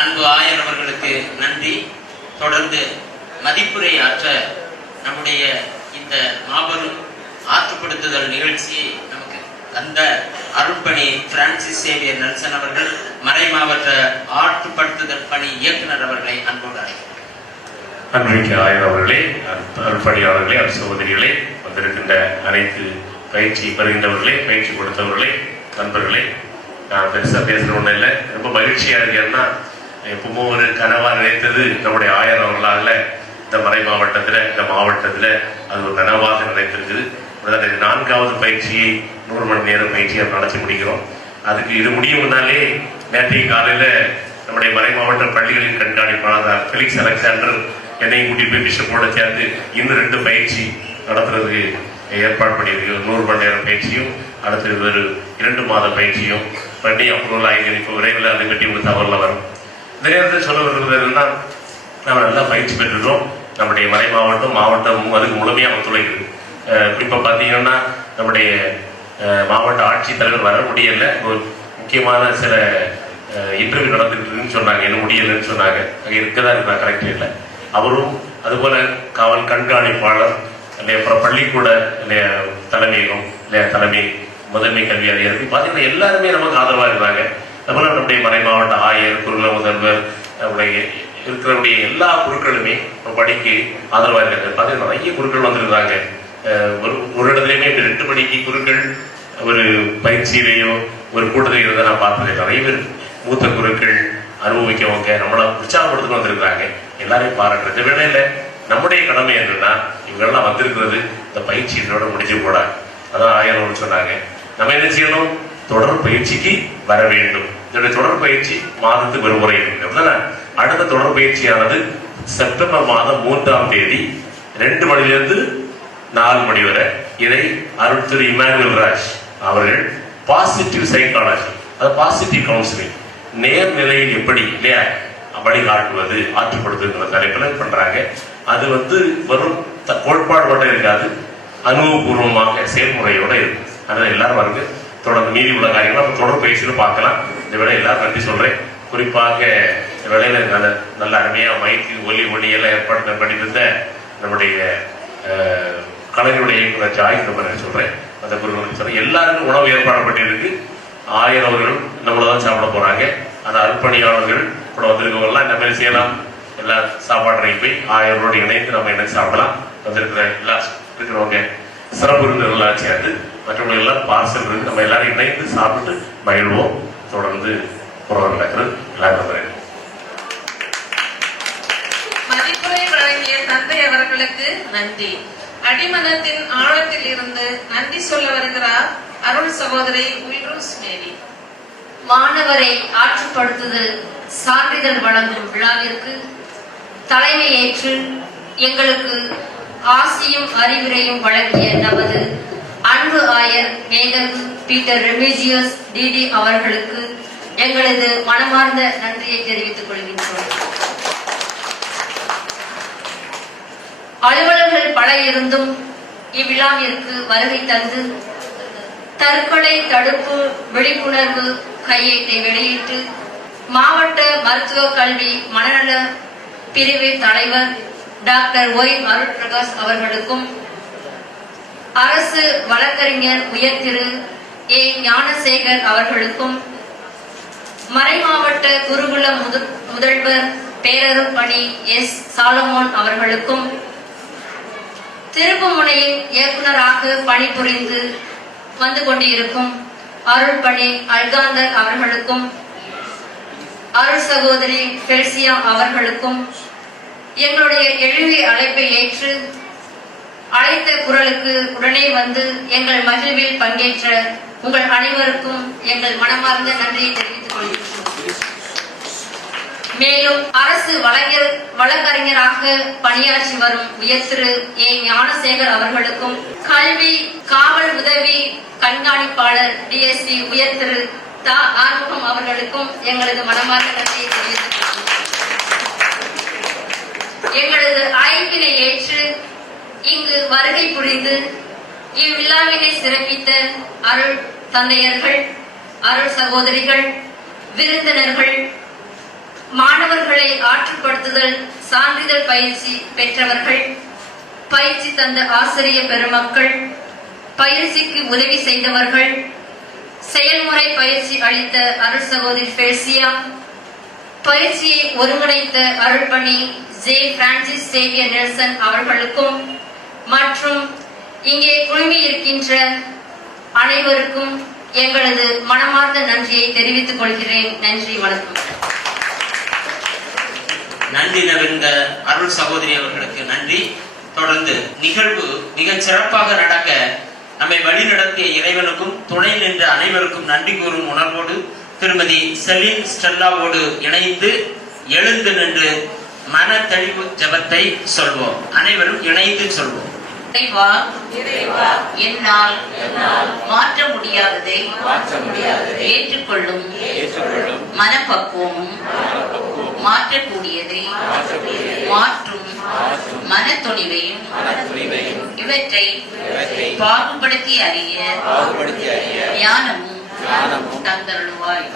அன்பு ஆயர் அவர்களுக்கு நன்றி. தொடர்ந்து மதிப்புரை ஆற்ற நம்முடைய இந்த மாபெரும் ஆற்றுப்படுத்துதல் நிகழ்ச்சியை நமக்கு தந்த அருட்பணி பிரான்சிஸ் சேவியர் நெல்சன் அவர்கள், மறை மாவட்ட ஆற்றுப்படுத்துதல் பணி இயக்குனர் அவர்களை அன்போடு அழைக்கிறேன். அன்றைக்கு ஆயர் அவர்களே, அருட்பணியாளர்களே, சகோதரிகளே, வந்திருக்கின்ற அனைத்து பயிற்சி பெறுகின்றவர்களே, பயிற்சி கொடுத்தவர்களே, நண்பர்களே, நான் பெருசாக பேசுகிற ஒன்றும் இல்லை. ரொம்ப மகிழ்ச்சியாக இருக்கேன்னா, எப்பவும் ஒரு கனவா நினைத்தது நம்முடைய ஆயர் அவர்களால் இந்த மறை மாவட்டத்தில், இந்த மாவட்டத்தில் அது ஒரு நனவாக நினைத்திருக்குது. 4வது பயிற்சியை 100 மணி நேரம் பயிற்சியை நடத்தி முடிக்கிறோம். அதுக்கு இது முடியும் முன்னாலே நேற்றைய காலையில் நம்முடைய மறை மாவட்ட பள்ளிகளின் கண்காணிப்பாளர் ஃபெலிக்ஸ் அலெக்சாண்டர் என்னையும் கூட்டிட்டு போய் பிஷப்போட சேர்ந்து இன்னும் 2 பயிற்சி நடத்துறதுக்கு ஏற்பாடு பண்ணியிருக்கு. 100 மணி நேரம் பயிற்சியும் அடுத்து ஒரு 2 மாத பயிற்சியும் பண்ணி அப்ரூவல் ஆகி இப்போ விரைவில் அதை பற்றி உங்களுக்கு தகவலில் வரும். இந்த நேரத்தில் சொல்ல வருகிறது என்னன்னா, நம்ம நல்லா பயிற்சி பெற்றுட்டோம். நம்முடைய மறை மாவட்டம் அதுக்கு முழுமையாக ஒத்துழைக்குது. இப்போ பார்த்தீங்கன்னா நம்முடைய மாவட்ட ஆட்சித்தலைவர் வர முடியலை. ஒரு முக்கியமான சில இன்டர்வியூ நடந்துகிட்டு இருக்குன்னு சொன்னாங்க, என்ன முடியலைன்னு சொன்னாங்க. அங்கே இருக்கதான் இருக்கிறாங்க கலெக்டரேட்டில். அவரும் அதுபோல் காவல் கண்காணிப்பாளர் இல்லையா, அப்புறம் பள்ளிக்கூட இல்லையா தலைமையகம் இல்லையா தலைமை முதன்மை கல்வி அதிகாரி பார்த்தீங்கன்னா எல்லாருமே நமக்கு ஆதரவாக இருக்கிறாங்க. அதுபோல் நம்முடைய மறை மாவட்ட ஆயர், குருகுல முதல்வர், நம்முடைய இருக்கிறவருடைய எல்லா குழுக்களுமே பணிக்கு ஆதரவாக இருக்காங்க. பார்த்தீங்கன்னா நிறைய குழுக்கள் வந்திருக்காங்க. ஒரு இடத்துலையுமே இப்படி 2 மணிக்கு குருக்கள் ஒரு பயிற்சியிலேயோ ஒரு கூட்டத்தில் இருந்தால் நான் பார்த்தேன். நிறைய பேர் மூத்த குருக்கள் அனுபவிக்கவங்க நம்மளை உற்சாகப்படுத்திட்டு வந்திருக்கிறாங்க. எல்லாரையும் பாராட்டுறது. இந்த வேளையில் நம்முடைய கடமை என்னன்னா, இவங்கெல்லாம் வந்திருக்கிறது இந்த பயிற்சியோட முடிஞ்சு கூட. அதான் ஆயிரம் சொன்னாங்க, நம்ம என்ன செய்யணும், தொடர் பயிற்சிக்கு வர வேண்டும். இதோட தொடர் பயிற்சி மாதத்துக்கு ஒரு முறை இருக்கு. அடுத்த தொடர் பயிற்சியானது செப்டம்பர் மாதம் 3ஆம் தேதி 2 மணிலிருந்து 4 மணி வரை. இதை அருள் திரு இமானுவேல் ராஜ் அவர்கள் பாசிட்டிவ் சைக்காலஜி, அது பாசிட்டிவ் கவுன்சிலிங், நேர்நிலையில் எப்படி இல்லையா வழிகாட்டுவது, ஆற்றுப்படுத்துகிற தலைப்பில் பண்றாங்க. அது வெறும் கோட்பாடு மட்டும் இருக்காது, அனுபவபூர்வமாக செயல்முறையோட இருக்கு. அதனால எல்லாரும் வருங்க. தொடர்ந்து மீதி உள்ள காரியங்கள் நம்ம தொடர் பயிற்சியில் பார்க்கலாம். இந்த வேலை எல்லாரும் நன்றி சொல்றேன். குறிப்பாக இந்த வேலையில நல்ல அருமையா மைக்கு ஒலி எல்லாம் ஏற்பாடு பண்ணியிருந்த நம்முடைய கலைஞருடைய இயக்குனர் ஜாய் நம்பர் சொல்றேன். அந்த குருக்கள் சொல்றேன். எல்லாருக்கும் உணவு ஏற்பாடு பண்ணியிருக்கு. ஆயர் அவர்கள் நம்மளதான் சாப்பிட போறாங்க. அந்த அர்ப்பணியாளர்கள் கூட வந்திருக்கவங்கலாம் இந்த மாதிரி செய்யலாம். எல்லா சாப்பாடு போய் ஆயரோடு இணைந்து நம்ம இணைந்து சாப்பிடலாம். வந்திருக்கிற எல்லா இருக்கிறவங்க சிறப்பு விருந்தினர்களாக சேர்ந்து மற்றவங்க எல்லாம் பார்சல் இருக்கு. நம்ம எல்லாரும் இணைந்து சாப்பிட்டு மகிழ்வோம். தொடர்ந்து புறம் நடக்கிறது. எல்லாரும் மதிப்புரை வழங்கிய தந்தை அவர்களுக்கு நன்றி. அடிமனத்தின் ஆழத்தில் இருந்து நன்றி சொல்ல வருகிறார் அருள் சகோதரி வில்ரூஸ் மேரி. மாணவரை ஆற்றுப்படுத்துதல் சான்றிதழ் வழங்கும் விழாவிற்கு தலைமை ஏற்று எங்களுக்கு ஆசியும் அறிவுரையும் வழங்கிய நமது அன்பு ஆயர் மேஜர் பீட்டர் ரெமிஜியஸ் டிடி அவர்களுக்கு எங்களது மனமார்ந்த நன்றியை தெரிவித்துக் கொள்கின்றோம். அலுவலர்கள் பல இருந்தும் இவ்விழாவிற்கு வருகை தந்து தற்கொலை தடுப்பு விழிப்புணர்வு கையேட்டை வெளியிட்டு மாவட்ட மருத்துவ கல்வி மனநல பிரிவு தலைவர் டாக்டர் ஒய் அருள் பிரகாஷ் அவர்களுக்கும் அரசு வழக்கறிஞர் உயர்திரு ஏ ஞானசேகர் அவர்களுக்கும் மறை மாவட்ட குருகுல முதல்வர் பேரருட்பணி எஸ் சாலமோன் அவர்களுக்கும் திருப்புமுனையின் இயக்குநராக பணிபுரிந்து வந்து கொண்டிருக்கும் அருள்பணி அல்காந்தர் அவர்களுக்கும் அருள் சகோதரி பெல்சியா அவர்களுக்கும் எங்களுடைய எளிய அழைப்பை ஏற்று அழைத்த குரலுக்கு உடனே வந்து எங்கள் மகிழ்வில் பங்கேற்ற உங்கள் அனைவருக்கும் எங்கள் மனமார்ந்த நன்றியை தெரிவித்துக் கொள்கிறோம். மேலும் அரசு வழக்கறிஞராக பணியாற்றி வரும் உயர்திரு ஏ ஞானசேகர் அவர்களுக்கும் கல்வி காவல் உதவி கண்காணிப்பாளர் டிஎஸ்சி உயர்திரு தா ஆறுமுகம் அவர்களுக்கும் எங்களது மனமார்ந்த நன்றியை தெரிவித்துக் கொள்கிறோம். எங்களது அழைப்பினை ஏற்று இங்கு வருகை புரிந்து இவ்விழாவினை சிறப்பித்த அருள் தந்தையர்கள், அருள் சகோதரிகள், விருந்தினர்கள், மாணவர்களை ஆற்றுப்படுத்துதல் சான்றிதழ் பயிற்சி பெற்றவர்கள், பயிற்சி தந்த ஆசிரிய பெருமக்கள், பயிற்சிக்கு உதவி செய்தவர்கள், செயல்முறை பயிற்சி அளித்த அருள் சகோதரி பெர்சியா, பயிற்சியை ஒருங்கிணைத்த அருள்பணி ஜே பிரான்சிஸ் சேவியர் நெல்சன் அவர்களுக்கும் மற்றும் இங்கே குழுமி இருக்கின்ற அனைவருக்கும் எங்களது மனமார்ந்த நன்றியை தெரிவித்துக் கொள்கிறேன். நன்றி, வணக்கம். நன்றி நவிந்த அருள் சகோதரி அவர்களுக்கு நன்றி. தொடர்ந்து நிகழ்வு மிகச் சிறப்பாக நடக்க நம்மை வழிநடத்திய இறைவனுக்கும் துணை நின்ற அனைவருக்கும் நன்றி கூறும் உணர்வோடு திருமதி செலின் ஸ்டெல்லாவோடு இணைந்து எழுந்து நின்று மன தெளிவு ஜபத்தை சொல்வோம். அனைவரும் இணைந்து சொல்வோம். இறைவா, என்னால் மாற்ற முடியாததை ஏற்றுக்கொள்ளும் மனப்பக்குவமும் மாற்றக்கூடியதை மாற்றும் மனத்துணிவையும் இவற்றை பாகுபடுத்தி அறிய ஞானமும் தந்தருள்வாய்.